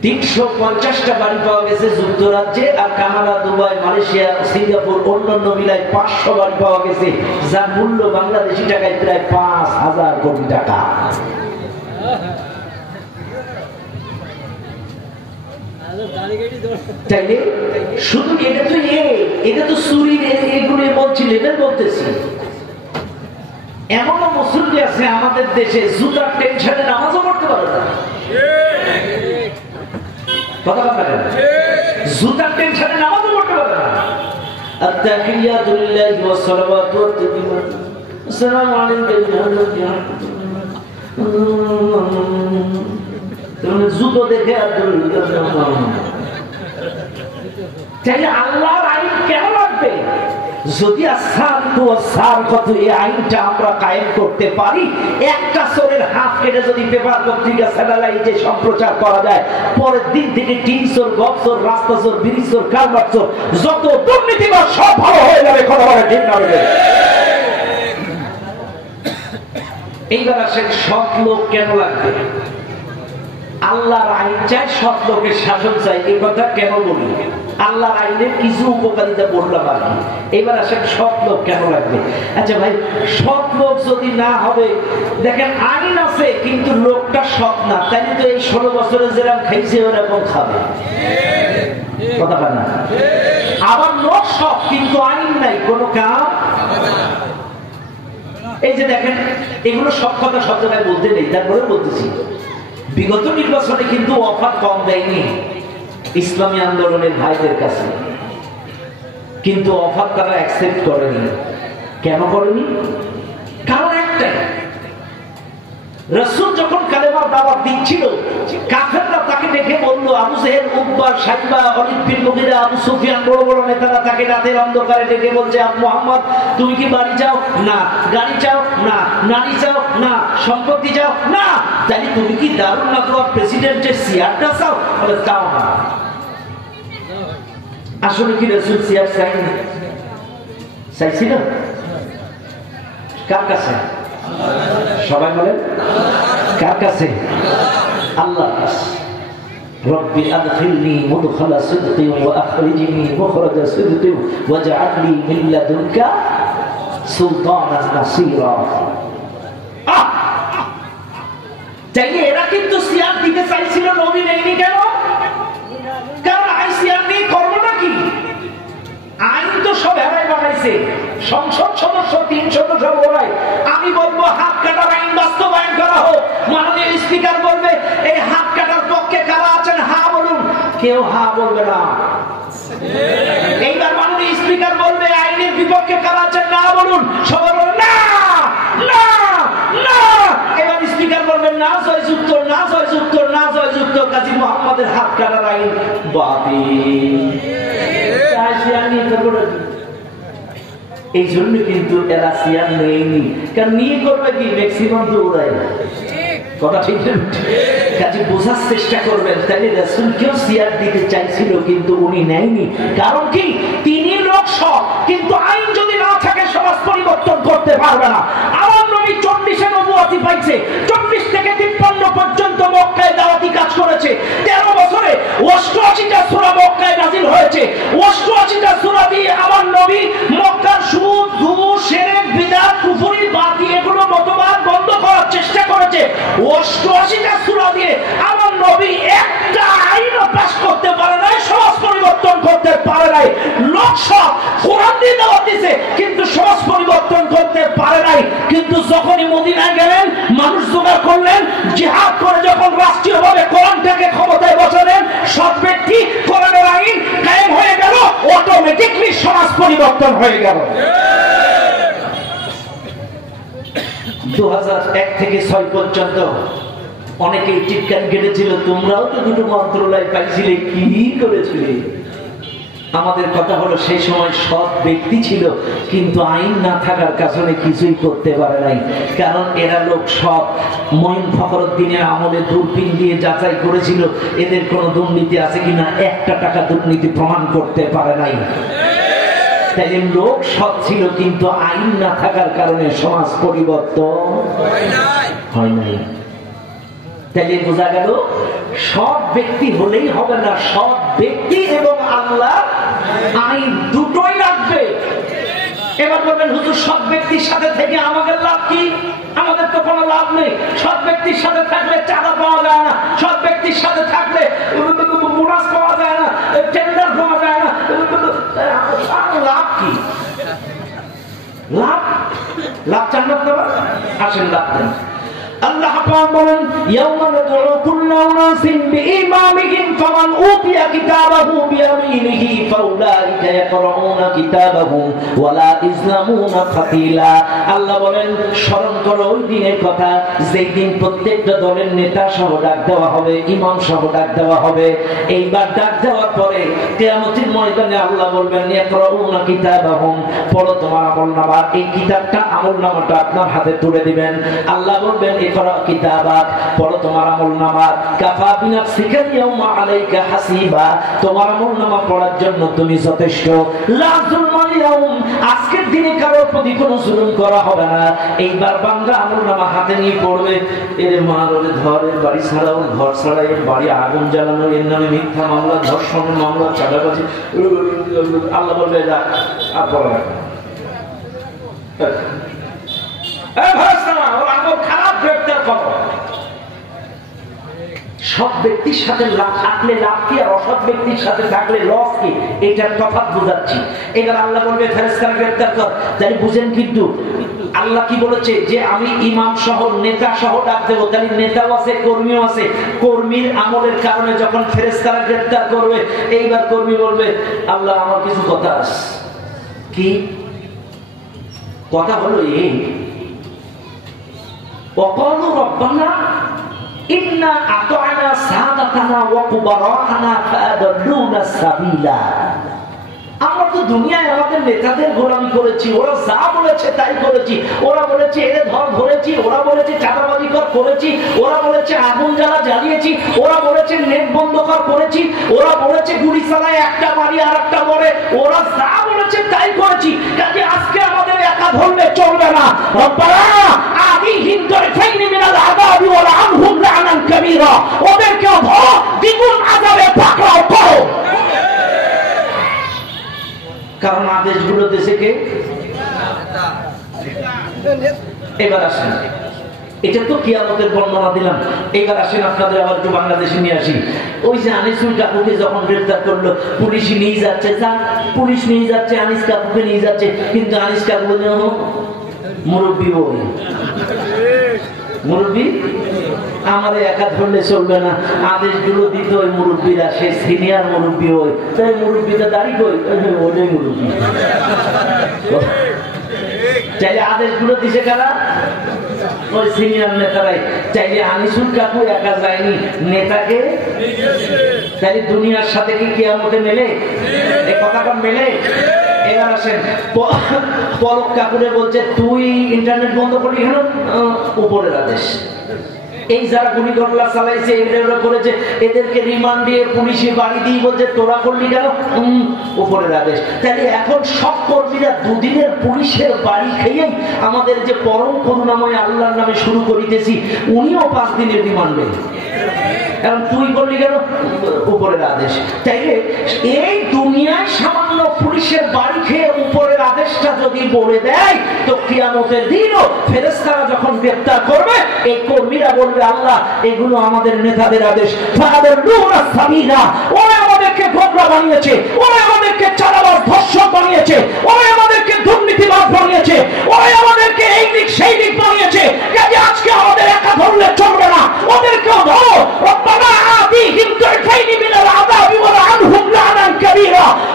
350টা বাড়ি পাওয়া গেছে যুক্তরাজ্যে। আর কানাডা, দুবাই, মালয়েশিয়া, সিঙ্গাপুর অন্যান্য মিলায় 500 বাড়ি পাওয়া গেছে, যার মূল্য বাংলাদেশি টাকায় প্রায় 5000 কোটি টাকা। তাইলে শুধু এটা তো চুরি, এগুলো বলছিলেন, বলতেছি এমনও মুসল্লি আছে আমাদের দেশে জুতার টেনশনে নামাজও পড়তে পারে না। কথা বলতে পারে, জুতার টেনশনে নামাজও পড়তে পারে না। আত্তাহিয়াতু লিল্লাহি ওয়াস সালাওয়াতু ওয়াত তাসলিমাত আসসালামু আলাইকা তুমি জুতো দেখে চাইলে আল্লাহর আইন কেন লাগবে? যদি এই আইনটা আমরা কায়েম করতে পারি, একটা চোরের হাত কেটে যদি পেপার পত্রিকা স্যাটেলাইটে সম্প্রচার করা যায়, পরের দিন থেকে টিন চোর, গপ চোর, রাস্তা চোর, বিড়ি চোর, কারবার চোর, যত দুর্নীতিবাজ সব ভালো হয়ে যাবে। কথা বলে ঠিক না? এইবার আসেন সৎ লোক কেন লাগবে? আল্লাহর আইন চাই, সৎ লোকের শাসন চাই, এই কথা কেন বলি? আল্লাহর আইনের কিছু উপকারিতা বললাম আর কি। এবার আসেন সৎ লোক কেন লাগবে। আচ্ছা ভাই, সৎ লোক যদি না হবে, দেখেন আইন আছে কিন্তু লোকটা সৎ না, তাই তো এই 16 বছরে যেরকম খাইছে ওরকম খাবে। কথা বলে না? আবার লোক সৎ কিন্তু আইন নাই, কোনো কাম। এই যে দেখেন, এগুলো সব কথা সব জায়গায় বলতে নেই, তারপরে বলতেছি। বিগত নির্বাচনে কিন্তু অফার কম দেয়নি ইসলামী আন্দোলনের ভাইদের কাছে, কিন্তু অফার তারা অ্যাকসেপ্ট করেনি। কেন করেনি? কারণ একটাই, রাসূল যখন কালেমার দাওয়াত দিচ্ছিল, কাফেররা তাকে দেখে বলল, আবু জেহেল, উতবা, সাইবা, ওয়ালিদ বিন মুগীরা, আবু সুফিয়ান, বড় বড় নেতারা তাকে রাতের অন্ধকারে ডেকে বলছে, মুহাম্মদ তুমি কি বাড়ি চাও? না। গাড়ি চাও? না। নারী চাও? না। সম্পত্তি চাও? না। তাহলে তুমি কি দারুন নাদওয়া প্রেসিডেন্টের চেয়ারটা চাও? বলে চাও না। আসলে কি রাসূল চেয়ার চাইছিল? কার কাছে? সবাই বলেন কার কাছে? আল্লাহর কাছে। রব্বি আদখিলনি মুদখালা সিদকিন ওয়া আখরিজনি মুখরাজা সিদকিন ওয়াজআলনি মিন লাদুনকা সুলতানান নাসীরা। তাইলে এরা কিন্তু সিয়ার দিতে চাইছিল, নবী নেয়নি কেন? কারণ আই সিয়ার নিয়ে করবো নাকি? আইন তো সব হেরাই বানাইছে। পাইছে, সংসদ সদস্য 3 সদস্য বলায়, আমি বলবো হাত কাটার আইন বাস্তবায়ন করা হোক। মাননীয় স্পিকার বলবে এই হাত কাটার পক্ষে কারা আছেন হা বলুন, কেউ হা বলবে না। এইবার মাননীয় স্পিকার বলবে আইনের বিপক্ষে কারা আছেন না বলুন, সবাই বলবে না না না। এবার স্পিকার বলবেন না জয়যুক্ত, না জয়যুক্ত, না জয়যুক্ত, কাজী মোহাম্মদের হাত কাটার আইন বাতিল। এই জন্য কিন্তু এরা সিয়ার নেয়নি, কারণ নিয়ে করবে কি ম্যাক্সিমাম তো ওরাই। কথা ঠিক না? কাজে বোঝার চেষ্টা করবেন। তাহলে রাসূলকেও সিয়ার দিতে চাইছিল কিন্তু উনি নেয়নি, কারণ কি তিনি লোক সব, কিন্তু আইন যদি না থাকে সমাজ পরিবর্তন করতে পারবে না। আমার নবী 40 নবুয়তি পাইছে, 40 থেকে 53 পর্যন্ত মক্কায় দাওয়াতি কাজ করেছে। 13 বছরে 88টা সূরা মক্কায় নাযিল হয়েছে। 88টা সূরা দিয়ে আমার নবী মক্কার সুদ, ঘুষ, শিরক, বিদআত, কুফরি, বাতিল এগুলো মতবাদ বন্ধ করার চেষ্টা করেছে। 88টা সূরা দিয়ে আমার নবী একটা আইনও পাস করতে পারে নাই, সমাজ পরিবর্তন করতে পারে নাই। লোক সব কোরআন দিয়ে দাওয়াত দিয়েছে কিন্তু সমাজ পরিবর্তন করতে পারে নাই। কিন্তু যখনই মদিনায় গেলেন, মানুষ জোগাড় করলেন, জিহাদ করে যখন রাষ্ট্রীয়ভাবে কোরআনটাকে ক্ষমতায় বসালেন, সব ব্যক্তি কোরআনের আইন কায়েম হয়ে গেল, অটোমেটিকলি সমাজ পরিবর্তন হয়ে গেল। 2001 থেকে 6 পর্যন্ত অনেকেই টিটকারি কেটেছিল, তোমরাও তো দুটো মন্ত্রণালয় পাইছিলে, কি করেছিলে? আমাদের কথা হলো সেই সময় সৎ ব্যক্তি ছিল কিন্তু আইন না থাকার কারণে কিছুই করতে পারে নাই, কারণ এরা লোক সৎ। মঈন ফখরুদ্দিনের আমলে দূরবীন দিয়ে যাচাই করেছিল এদের কোনো দুর্নীতি আছে কিনা, 1 টাকা দুর্নীতি প্রমাণ করতে পারে নাই। তাই লোক সৎ ছিল কিন্তু আইন না থাকার কারণে সমাজ পরিবর্তন হয় নাই। তাই বোঝা গেল সৎ ব্যক্তি হলেই হবে না, সৎ ব্যক্তি এবং আল্লাহ আইন দুটোই রাখবে। এবার বলবেন হুজুর সৎ ব্যক্তির সাথে থেকে আমাদের লাভ কি? আমাদের তো কোনো লাভ নেই। সৎ ব্যক্তির সাথে থাকলে চাঁদা পাওয়া যায় না, সৎ ব্যক্তির সাথে থাকলে বোনাস পাওয়া যায় না, টেন্ডার পাওয়া যায় না, লাভ কি? লাভ লাভ চান না আপনারা? আসেন লাভ দেন। আল্লাহ পাক বলেন ইয়াউমা নাদউ কুল্লা উনাসিন বিইমামিহিম ফামান উতিয়া কিতাবাহু বিয়ামিনিহি ফাউলাইকা ইয়াকরাউনা কিতাবাহুম ওয়ালা ইজলামুনা ফাতিলা। আল্লাহ বলেন স্মরণ করো ওই দিনের কথা, যেই দিন প্রত্যেকটা দলের নেতা সহ ডাক দেওয়া হবে, ইমাম সহ ডাক দেওয়া হবে। এইবার ডাক দেওয়ার পরে কিয়ামতের ময়দানে আল্লাহ বলবেন ইয়াকরাউনা কিতাবাহুম, পড়ো তোমার আমলনামা। এই কিতাবটা আমলনামাটা আপনার হাতে তুলে দিবেন। আল্লাহ বলবেন কিতাবাক, পড়ো তোমার আমলনামা। কাফা বিনাফসিকা ইয়াউমা আলাইকা হাসিবা, তোমার আমলনামা পড়ার জন্য তুমি যথেষ্ট। লা যুলমাল ইয়াউম, আজকের দিনে কারোর প্রতি কোনো জুলুম করা হবে না। এইবার বান্দা আমলনামা হাতে নিয়ে পড়বে, এর মারলে ধরে বাড়ি ছাড়াও, ঘর ছাড়াই, বাড়ি আগুন জ্বালানো, এর নামে মিথ্যা মামলা, ধর্ষণের মামলা, চাঁদাবাজি। আল্লাহ বলবে যা আর পড়া রাখো, সৎ ব্যক্তির সাথে থাকলে লাভ কি আর অসৎ ব্যক্তির সাথে থাকলে লস কি, এটার তফাৎ বুঝাচ্ছি। এবার আল্লাহ বলবে ফেরেশতারা গ্রেফতার কর। তাই বুঝেন কিন্তু আল্লাহ কি বলেছে যে আমি ইমাম সহ নেতা সহ ডাক দেবো, তাই নেতাও আছে কর্মীও আছে। কর্মীর আমলের কারণে যখন ফেরেশতারা গ্রেফতার করবে, এইবার কর্মী বলবে আল্লাহ আমার কিছু কথা আছে। কি কথা হলো এই, وقالوا ربنا إنا أطعنا سادتنا وكبراءنا فأضلونا السبيل। আমরা তো দুনিয়ায় আমাদের নেতাদের গোলামি করেছি, ওরা যা বলেছে তাই করেছি। ওরা বলেছে এরে ধর ধরেছি, ওরা বলেছে চাঁদাবাজি কর করেছি, ওরা বলেছে আগুন জ্বালা জ্বালিয়েছি, ওরা বলেছে নেট বন্ধ কর করেছি, ওরা বলেছে গুলি চালায় একটা মারি আর একটা মরে, ওরা যা বলেছে তাই করেছি। কাজে আজকে আমাদের একা ধরলে চলবে না। রব্বানা আতিহিম দাইফাইনি মিনাল আযাবি ওয়া লা'আনহুম লা'নান কাবীরা, ওদেরকে ধরো, দ্বিগুণ আযাবে পাকড়াও করো। কারণ আদেশগুলো দেশে কে? এবার আসেন এটা তো কিয়ামতের বর্ণনা দিলাম। এবার আসেন আপনাদের আবার একটু বাংলাদেশে নিয়ে আসি। ওই যে আনিসুল কাকুকে যখন গ্রেফতার করলো, পুলিশ নিয়ে যাচ্ছে, পুলিশ নিয়ে যাচ্ছে, আনিস কাকুকে নিয়ে যাচ্ছে, কিন্তু আনিস কাকু মুরব্বী ওই মুরব্বী আমাদের একা ধরলে চলবে না, আদেশগুলো দিত ওই মুরব্বীরা, সে সিনিয়র মুরব্বী ওই, তাই মুরব্বীটা দাঁড়ি কই ওটাই মুরব্বী। চাইলে আদেশগুলো দিছে কারা? ওই সিনিয়র নেতারাই। চাইলে আনিসুল কাকু একা যায়নি, নেতাকে। তাইলে দুনিয়ার সাথে কি কিয়ামতে মেলে? এই কথাটা মেলে? এবার আসেন, পলক কাকুরে বলছে তুই ইন্টারনেট বন্ধ করলি কেন? উপরের আদেশ। এই যারা গুলি গল্লা চালাইছে, এগুলো করেছে, এদেরকে রিমান্ড দিয়ে পুলিশে বাড়ি দিয়ে বলছে তোরা করলি কেন? উপরের আদেশ। তাহলে এখন সব কর্মীরা দুদিনের পুলিশের বাড়ি খেয়েই আমাদের যে পরম করুণাময় আল্লাহর নামে শুরু করিতেছি, উনিও 5 দিনের রিমান্ডে। এখন তুই বললি কেন? উপরের আদেশ। তাইলে এই দুনিয়ায় সামান্য পুলিশের বাড়ি খেয়ে উপরের আদেশটা যদি বলে দেয়, তো কিয়ামতের দিনও ফেরেশতারা যখন গ্রেফতার করবে, এই কর্মীরা বলবে আল্লাহ এগুলো আমাদের নেতাদের আদেশ। ওরা আমাদেরকে গোমরা বানিয়েছে, ওরা আমাদেরকে চালাবার ধর্ষক বানিয়েছে, ওরা আমাদেরকে দুর্নীতিবাদ বানিয়েছে, ওরা আমাদেরকে এই দিক সেই দিক বানিয়েছে। কাজে আজকে আমাদের একা ধরলে চলবে না, ওদেরকেও ধরো।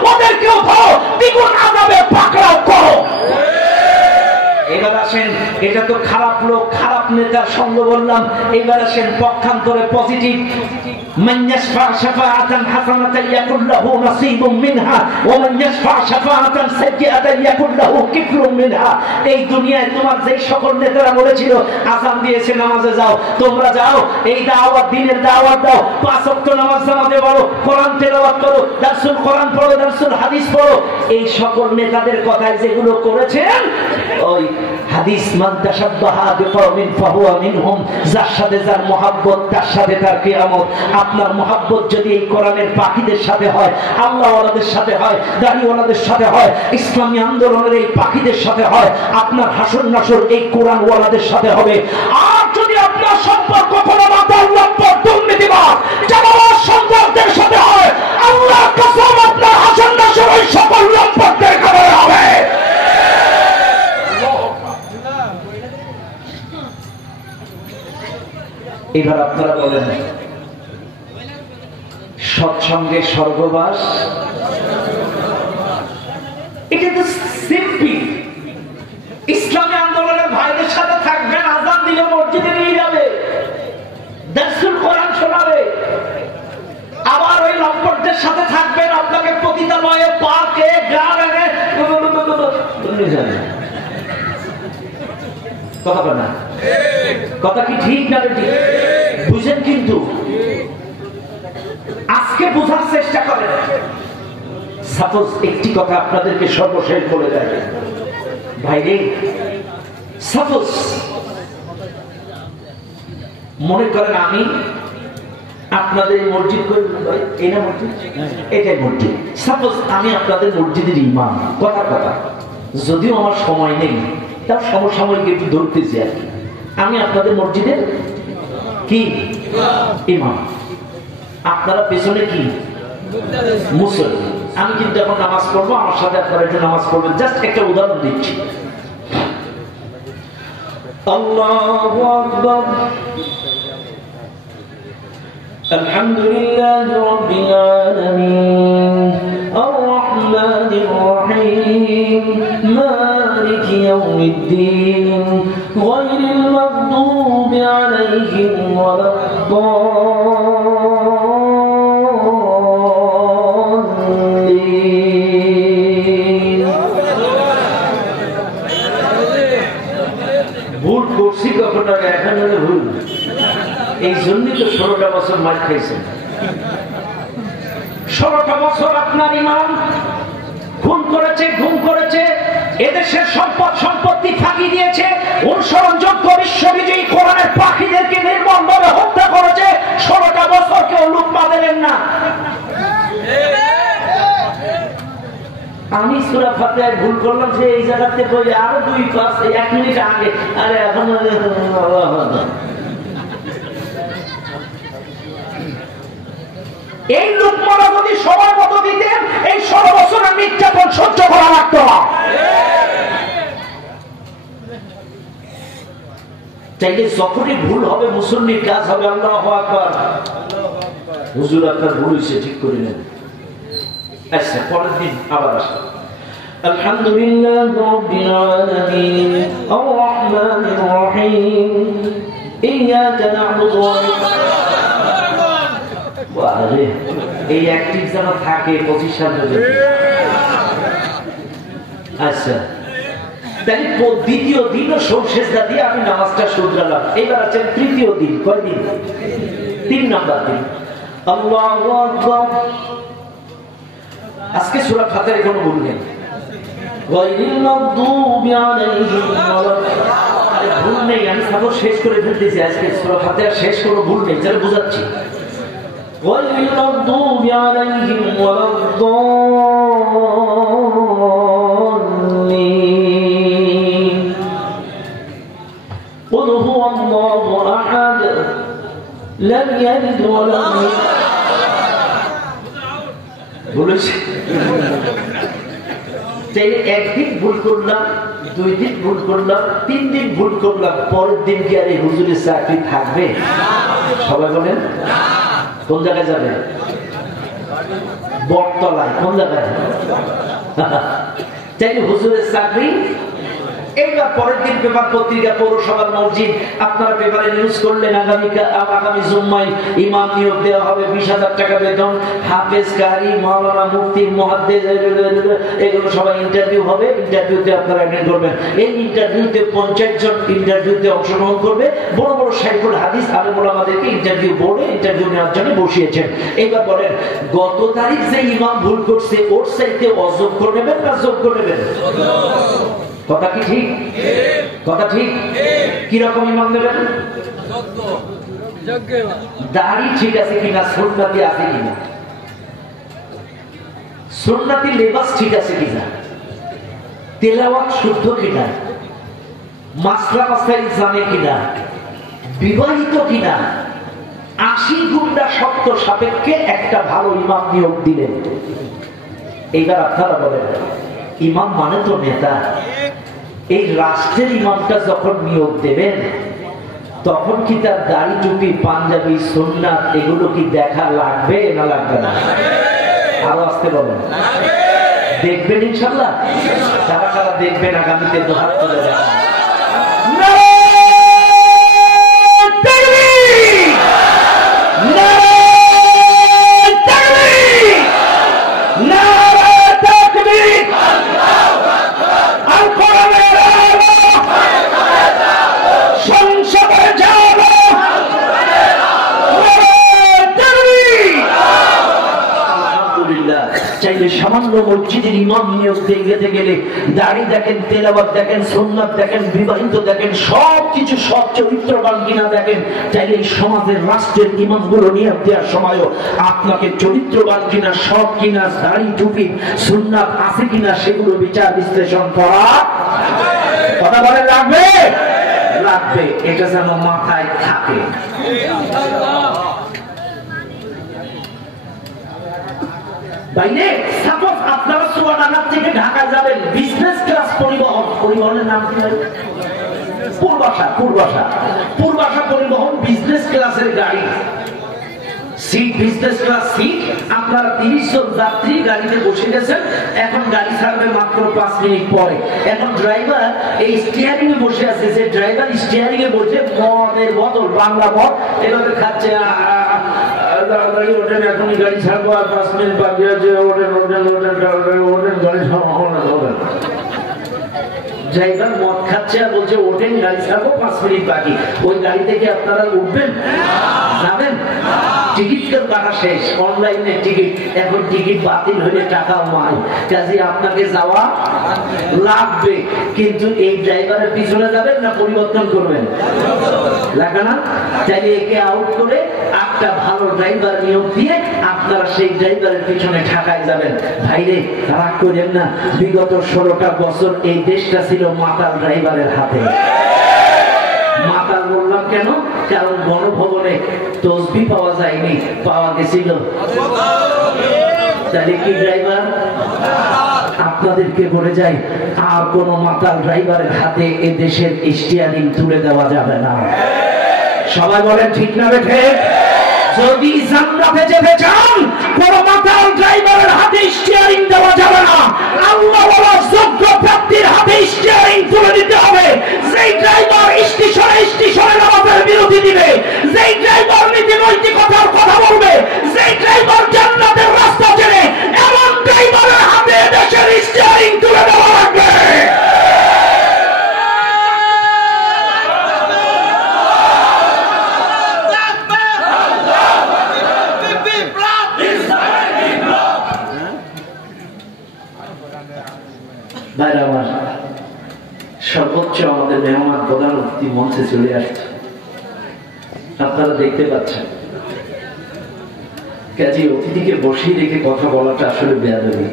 ওদেরকেও ধরো, দ্বিগুণ আযাবে পাকড়াও করো। এবার আসেন, এটা তো খারাপ লোক, খারাপ নেতার সঙ্গ বললাম। এবার আসেন পক্ষান্তরে পজিটিভ। من يشفع شفاعة حسنة يكن له نصيب منها ومن يشفع شفاعة سيئة يكن له كفل منها। এই দুনিয়ায় তোমার যে সকল নেতারা বলেছিল আযান দিয়েছে নামাজে যাও, তোমরা যাও, এই দাওয়াত, দিনের দাওয়াত দাও, 5 ওয়াক্ত নামাজ জামাতে পড়ো, কোরআন তেলাওয়াত করো, দারসুল কোরআন পড়ো, দারসুল হাদিস পড়ো, এই সকল নেতাদের কথায় যেগুলো করেছেন, ওই হাদিস মান তাশাব্বাহা বিকওমিন ফাহুয়া মিনহুম, যার সাথে যার মহব্বত তার সাথে তার কিয়ামত। আপনার মহব্বত যদি এই কোরআনের পাখিদের সাথে হয়, আল্লাহওয়ালাদের সাথে হয়, দাড়িওয়ালাদের সাথে হয়, ইসলামী আন্দোলনের এই পাখিদের সাথে হয়, আপনার হাসর নাসর এই কোরআনওয়ালাদের সাথে হবে। আর যদি আপনার সম্পর্ক কোনো মাতাল লম্পট দুর্নীতিবাদ জানোয়ার সন্ত্রাসদের সাথে হয়, আল্লাহ কসম আপনার হাসর নাসর ওই সকল লম্পটদের কারণে হবে। এবার আপনারা বলেন, সৎসঙ্গে স্বর্গবাস, এটা তো সিম্পল। ইসলামী আন্দোলনের ভাইদের সাথে থাকবেন, আযান দিলে মসজিদে নিয়ে যাবে, দারসুল কোরআন শোনাবে। আবার ওই লম্পটদের সাথে থাকবেন, আপনাকে পতিতালয়ে, পার্কে, গার্ডেনে কথা না, কথা কি ঠিক না? ঠিক বুঝেন, কিন্তু আজকে বোঝার চেষ্টা করেন। সাপোজ একটি কথা আপনাদেরকে সর্বশেষ বলে দেয় ভাইরে, সাপোজ মনে করেন আমি আপনাদের মসজিদ করে, এই না মসজিদ, এটাই মসজিদ। সাপোজ আমি আপনাদের মসজিদের ইমাম, কথা যদিও আমার সময় নেই, তার সমসাময়িক একটু ধরতেছি আর কি। আমি আপনাদের মসজিদের কি ইমাম, আপনারা পেছনে কি মুসল্লি। আমি কিন্তু এখন নামাজ পড়বো, আমার সাথে আপনারা একটু নামাজ পড়বেন। জাস্ট একটা উদাহরণ দিচ্ছি। আল্লাহু আকবার, আলহামদুলিল্লাহি রাব্বিল আলামিন, আর রাহমানির রহিম, মালিকি ইয়াউমিদ্দিন, গায়রিল মাগদুবি আলাইহিম ওয়ালাদ-দাল্লিন। ভুল করছি কখন? এখন ভুল, এই জন্যই তো 16টা বছর মার খাইছেন। 16টা বছর আপনার ইমাম খুন করেছে, গুম করেছে, এদেশের সম্পদ সম্পত্তি ফাঁকি দিয়েছে, অনুসরণযোগ্য বিশ্ববিজয়ী কোরআনের পাখিদেরকে নির্মমভাবে হত্যা করেছে। 16টা বছর কেউ লুটপা দিলেন না। আমি সূরা ফাতিহায় ভুল করলাম, সে এই জায়গাতে কই আরো 2 1 মিনিট আগে, আরে এখন এই লোকমারা যদি সময় মতো দিতেন, এই 16 বছরের নির্যাতন সহ্য করা লাগতো না। চাইলে যখনই ভুল হবে, মুসল্লির কাজ হবে আল্লাহু আকবার, হুজুর আপনার ভুল হয়েছে, ঠিক করে নেন। আচ্ছা, পরের দিন আবার আসে। আলহামদুলিল্লাহ রাব্বিল আলামিন আর রহমানির রহিম ইয়াকা না'বুদু ওয়া ইয়্যাকা। এই অ্যাক্টিভ যেন থাকে 25 সাল পর্যন্ত। আচ্ছা, তাহলে দ্বিতীয় দিনও সেজদা দিয়ে আমি নামাজটা শুধরালাম। এবার আছে তৃতীয় দিন। কয় দিন? 3 নাম্বার দিন। আল্লাহু আকবার। আজকে সূরা ফাতিহার কোনো ভুল নেই। গায়রিল মাগদুবি আলাইহিম ওয়ালাদ। ভুল নেই, আমি সব শেষ করে ফেলতেছি। আজকে সূরা ফাতিহার শেষ কোনো ভুল নেই, যারা বুঝাচ্ছি। গায়রিল মাগদুবি আলাইহিম ওয়ালাদ। قل هو الله أحد لم يلد ولم يولد। একদিন ভুল করলাম, 2 দিন ভুল করলাম, 3 দিন ভুল করলাম, পরের দিন কি আর এই হুজুরের চাকরি থাকবে? সবাই বলেন কোন জায়গায় যাবে? বটতলায়। কোন জায়গায়? চাইলে হুজুরের চাকরি। এইবার পরের দিন পেপার পত্রিকা, পৌরসভার মসজিদ, আপনারা পেপারে নিউজ করলেন আগামী জুম্মায় ইমাম নিয়োগ দেওয়া হবে, 20,000 টাকা বেতন, হাফেজ, কারি, মাওলানা, মুফতি, মুহাদ্দিস, এগুলো সবাই ইন্টারভিউ হবে। ইন্টারভিউতে আপনারা অ্যাটেন্ড করবেন। এই ইন্টারভিউতে 50 জন ইন্টারভিউতে অংশগ্রহণ করবে। বড় বড় শাইখুল হাদিস আলেমুল আমাদেরকে ইন্টারভিউ বোর্ডে ইন্টারভিউ নেওয়ার জন্য বসিয়েছেন। এইবার বলেন, গত তারিখ যে ইমাম ভুল করছে, ওর চাইতে অযোগ্য নেবেন না যোগ্য নেবেন? কথা কি ঠিক? কথা ঠিক? কি রকম ইমাম নেবেন? দাড়ি ঠিক আছে কিনা, সুন্নতি আছে কিনা, সুন্নতি লেবাস ঠিক আছে কিনা, তেলাওয়াত শুদ্ধ কিনা, মাসলা মাসাইল জানে কিনা, বিবাহিত কিনা, 80 গুণা শর্ত সাপেক্ষে একটা ভালো ইমাম নিয়োগ দিলেন। এইবার আপনারা বলেন, ইমাম মানে তো নেতা। এই রাষ্ট্রের ইমামটা যখন নিয়োগ দেবেন, তখন কি তার দাড়ি, টুপি, পাঞ্জাবি, সুন্নাত এগুলো কি দেখা লাগবে না লাগবে না? আরো আসতে বলেন। দেখবেন ইনশাআল্লাহ? কারা কারা দেখবেন আগামীতে দুহাত তুলে দেখান। সামান্য মসজিদের ইমাম নিয়োগ দিতে গেলে দাড়ি দেখেন, তেলাওয়াত দেখেন, সুন্নাত দেখেন, বিবাহিত দেখেন, সবকিছু সব চরিত্রবান কিনা দেখেন। চাইলে এই সমাজের রাষ্ট্রের ইমামগুলো নিয়োগ দেওয়ার সময়ও আপনাকে চরিত্রবান কিনা, সব কিনা, দাড়ি টুপি সুন্নাত আছে কিনা সেগুলো বিচার বিশ্লেষণ করা। কথা বলে লাগবে? লাগবে। এটা যেন মাথায় থাকে। বাইরে সাপোজ আপনারা চুয়াডাঙ্গা থেকে ঢাকা যাবেন, বিজনেস ক্লাস পরিবহন, পরিবহনের নাম কি? পূর্বাশা পরিবহন বিজনেস ক্লাসের গাড়ি, সিট বিজনেস ক্লাস সিট। আপনারা 30 জন যাত্রী গাড়িতে বসে গেছেন। এখন গাড়ি ছাড়বে মাত্র 5 মিনিট পরে। এখন ড্রাইভার এই স্টিয়ারিং এ বসে আছে। যে ড্রাইভার স্টিয়ারিং এ বসে মদের বোতল, বাংলা মদ এভাবে খাচ্ছে। এখনই গাড়ি ছাড়বো, আর 5 মিনিট বাকি আছে। গাড়ি ছাড়বো। ড্রাইভার মদ খাচ্ছে আর বলছে ওঠেন, গাড়ি ছাড়বো, 5 মিনিট বাকি। ওই গাড়ি থেকে আপনারা উঠবেন? যাবেন? টিকিট কাটা শেষ, অনলাইনে টিকিট। এখন টিকিট বাতিল হলে টাকাও নাই, কাজে আপনাকে যাওয়া লাগবে। কিন্তু এই ড্রাইভারের পিছনে যাবেন না পরিবর্তন করবেন? লাগে না? তাইলে একে আউট করে একটা ভালো ড্রাইভার নিয়োগ দিয়ে আপনারা সেই ড্রাইভারের পিছনে ঢাকায় যাবেন। ভাইরে রাগ করেন না, বিগত 16টা বছর এই দেশটা ছিল মাতাল ড্রাইভারের হাতে। মাতাল বললাম কেন? কারণ গণভবনে তসবি পাওয়া যায়নি, পাওয়া গেছিল তাহলে কি ড্রাইভার? আপনাদেরকে বলে যাই, আর কোন মাতাল ড্রাইভারের হাতে এ দেশের স্টিয়ারিং তুলে দেওয়া যাবে না। সবাই বলেন ঠিক না বেঠে? যদি জান্নাতে যেতে চান, কোন মাতাল ড্রাইভারের হাতে স্টিয়ারিং দেওয়া যাবে না। আল্লাহ বলা যোগ্য ব্যক্তির হাতে স্টিয়ারিং তুলে দিতে হবে। যেই ড্রাইভার স্টেশনে নামাজের বিরোধী দিবে, যেই ড্রাইভার নীতি নৈতিকতার কথা বলবে, যেই ড্রাইভার জান্নাতের রাস্তা চেনে, এমন ড্রাইভারের হাতে দেশের স্টিয়ারিং তুলে দেওয়া লাগবে। ভাইরা আমার, সর্বোচ্চ আমাদের মেহমান প্রধান অতিথি মঞ্চে চলে আসছে, আপনারা দেখতে পাচ্ছেন। কাজে অতিথিকে বসিয়ে রেখে কথা বলাটা আসলে বেয়াদবি।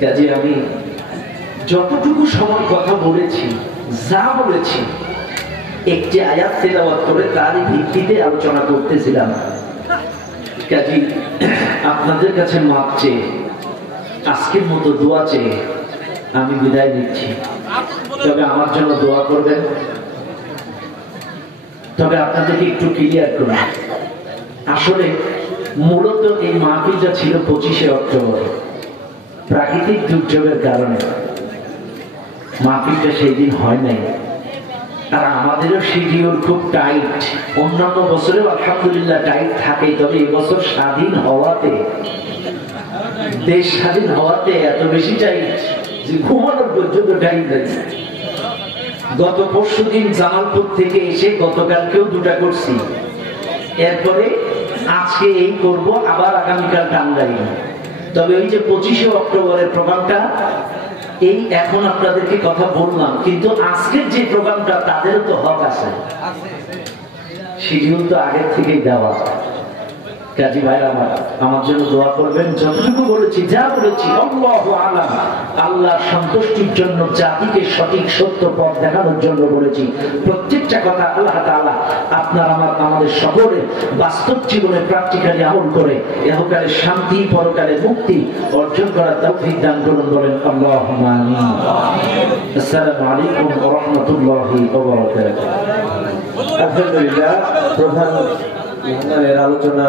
কাজে আমি যতটুকু সময় কথা বলেছি, যা বলেছি, একটি আয়াত তেলাওয়াত করে তারই ভিত্তিতে আলোচনা করতেছিলাম। কাজে আপনাদের কাছে মাপ চেয়ে, আজকের মতো দোয়া চেয়ে আমি বিদায় নিচ্ছি। তবে আমার জন্য দোয়া করবেন। তবে আপনাদেরকে একটু ক্লিয়ার করুন, আসলে মূলত এই মাহফিলটা ছিল 25শে অক্টোবর। প্রাকৃতিক দুর্যোগের কারণে মাহফিলটা সেই দিন হয় নাই। আর আমাদেরও শিডিউল খুব টাইট। অন্যান্য বছরেও আলহামদুলিল্লাহ টাইট থাকে, তবে এবছর স্বাধীন হওয়াতে, দেশ স্বাধীন হওয়াতে এত বেশি টাইট যে ঘুমানোর পর্যন্ত টাইম নেই। গত পরশুদিন জামালপুর থেকে এসে গতকালকেও 2টা করছি, এরপরে আজকে এই করব, আবার আগামীকাল টাঙ্গাইল। তবে ওই যে 25শে অক্টোবরের প্রোগ্রামটা, এই এখন আপনাদেরকে কথা বললাম, কিন্তু আজকের যে প্রোগ্রামটা তাদেরও তো হক আছে, শিডিউল তো আগের থেকেই দেওয়া। কাজী ভাইরা আমার জন্য দোয়া করবেন। যতটুকু বলেছি, যা বলেছি, আল্লাহু আ'লাম, আল্লাহর সন্তুষ্টির জন্য, জাতিকে সঠিক সত্য পথ দেখানোর জন্য বলেছি। প্রত্যেকটা কথা আল্লাহ তাআলা আপনার আমাদের সকলে বাস্তব জীবনে প্র্যাকটিক্যালি আমল করে ইহকালে শান্তি, পরকালে মুক্তি অর্জন করার তৌফিক দান করুন। বলেন আল্লাহুম্মা আমিন। আসসালামু আলাইকুম ওয়া রাহমাতুল্লাহি ওয়া বারাকাতুহু। আলহামদুলিল্লাহ, প্রধান মেহমানের আলোচনা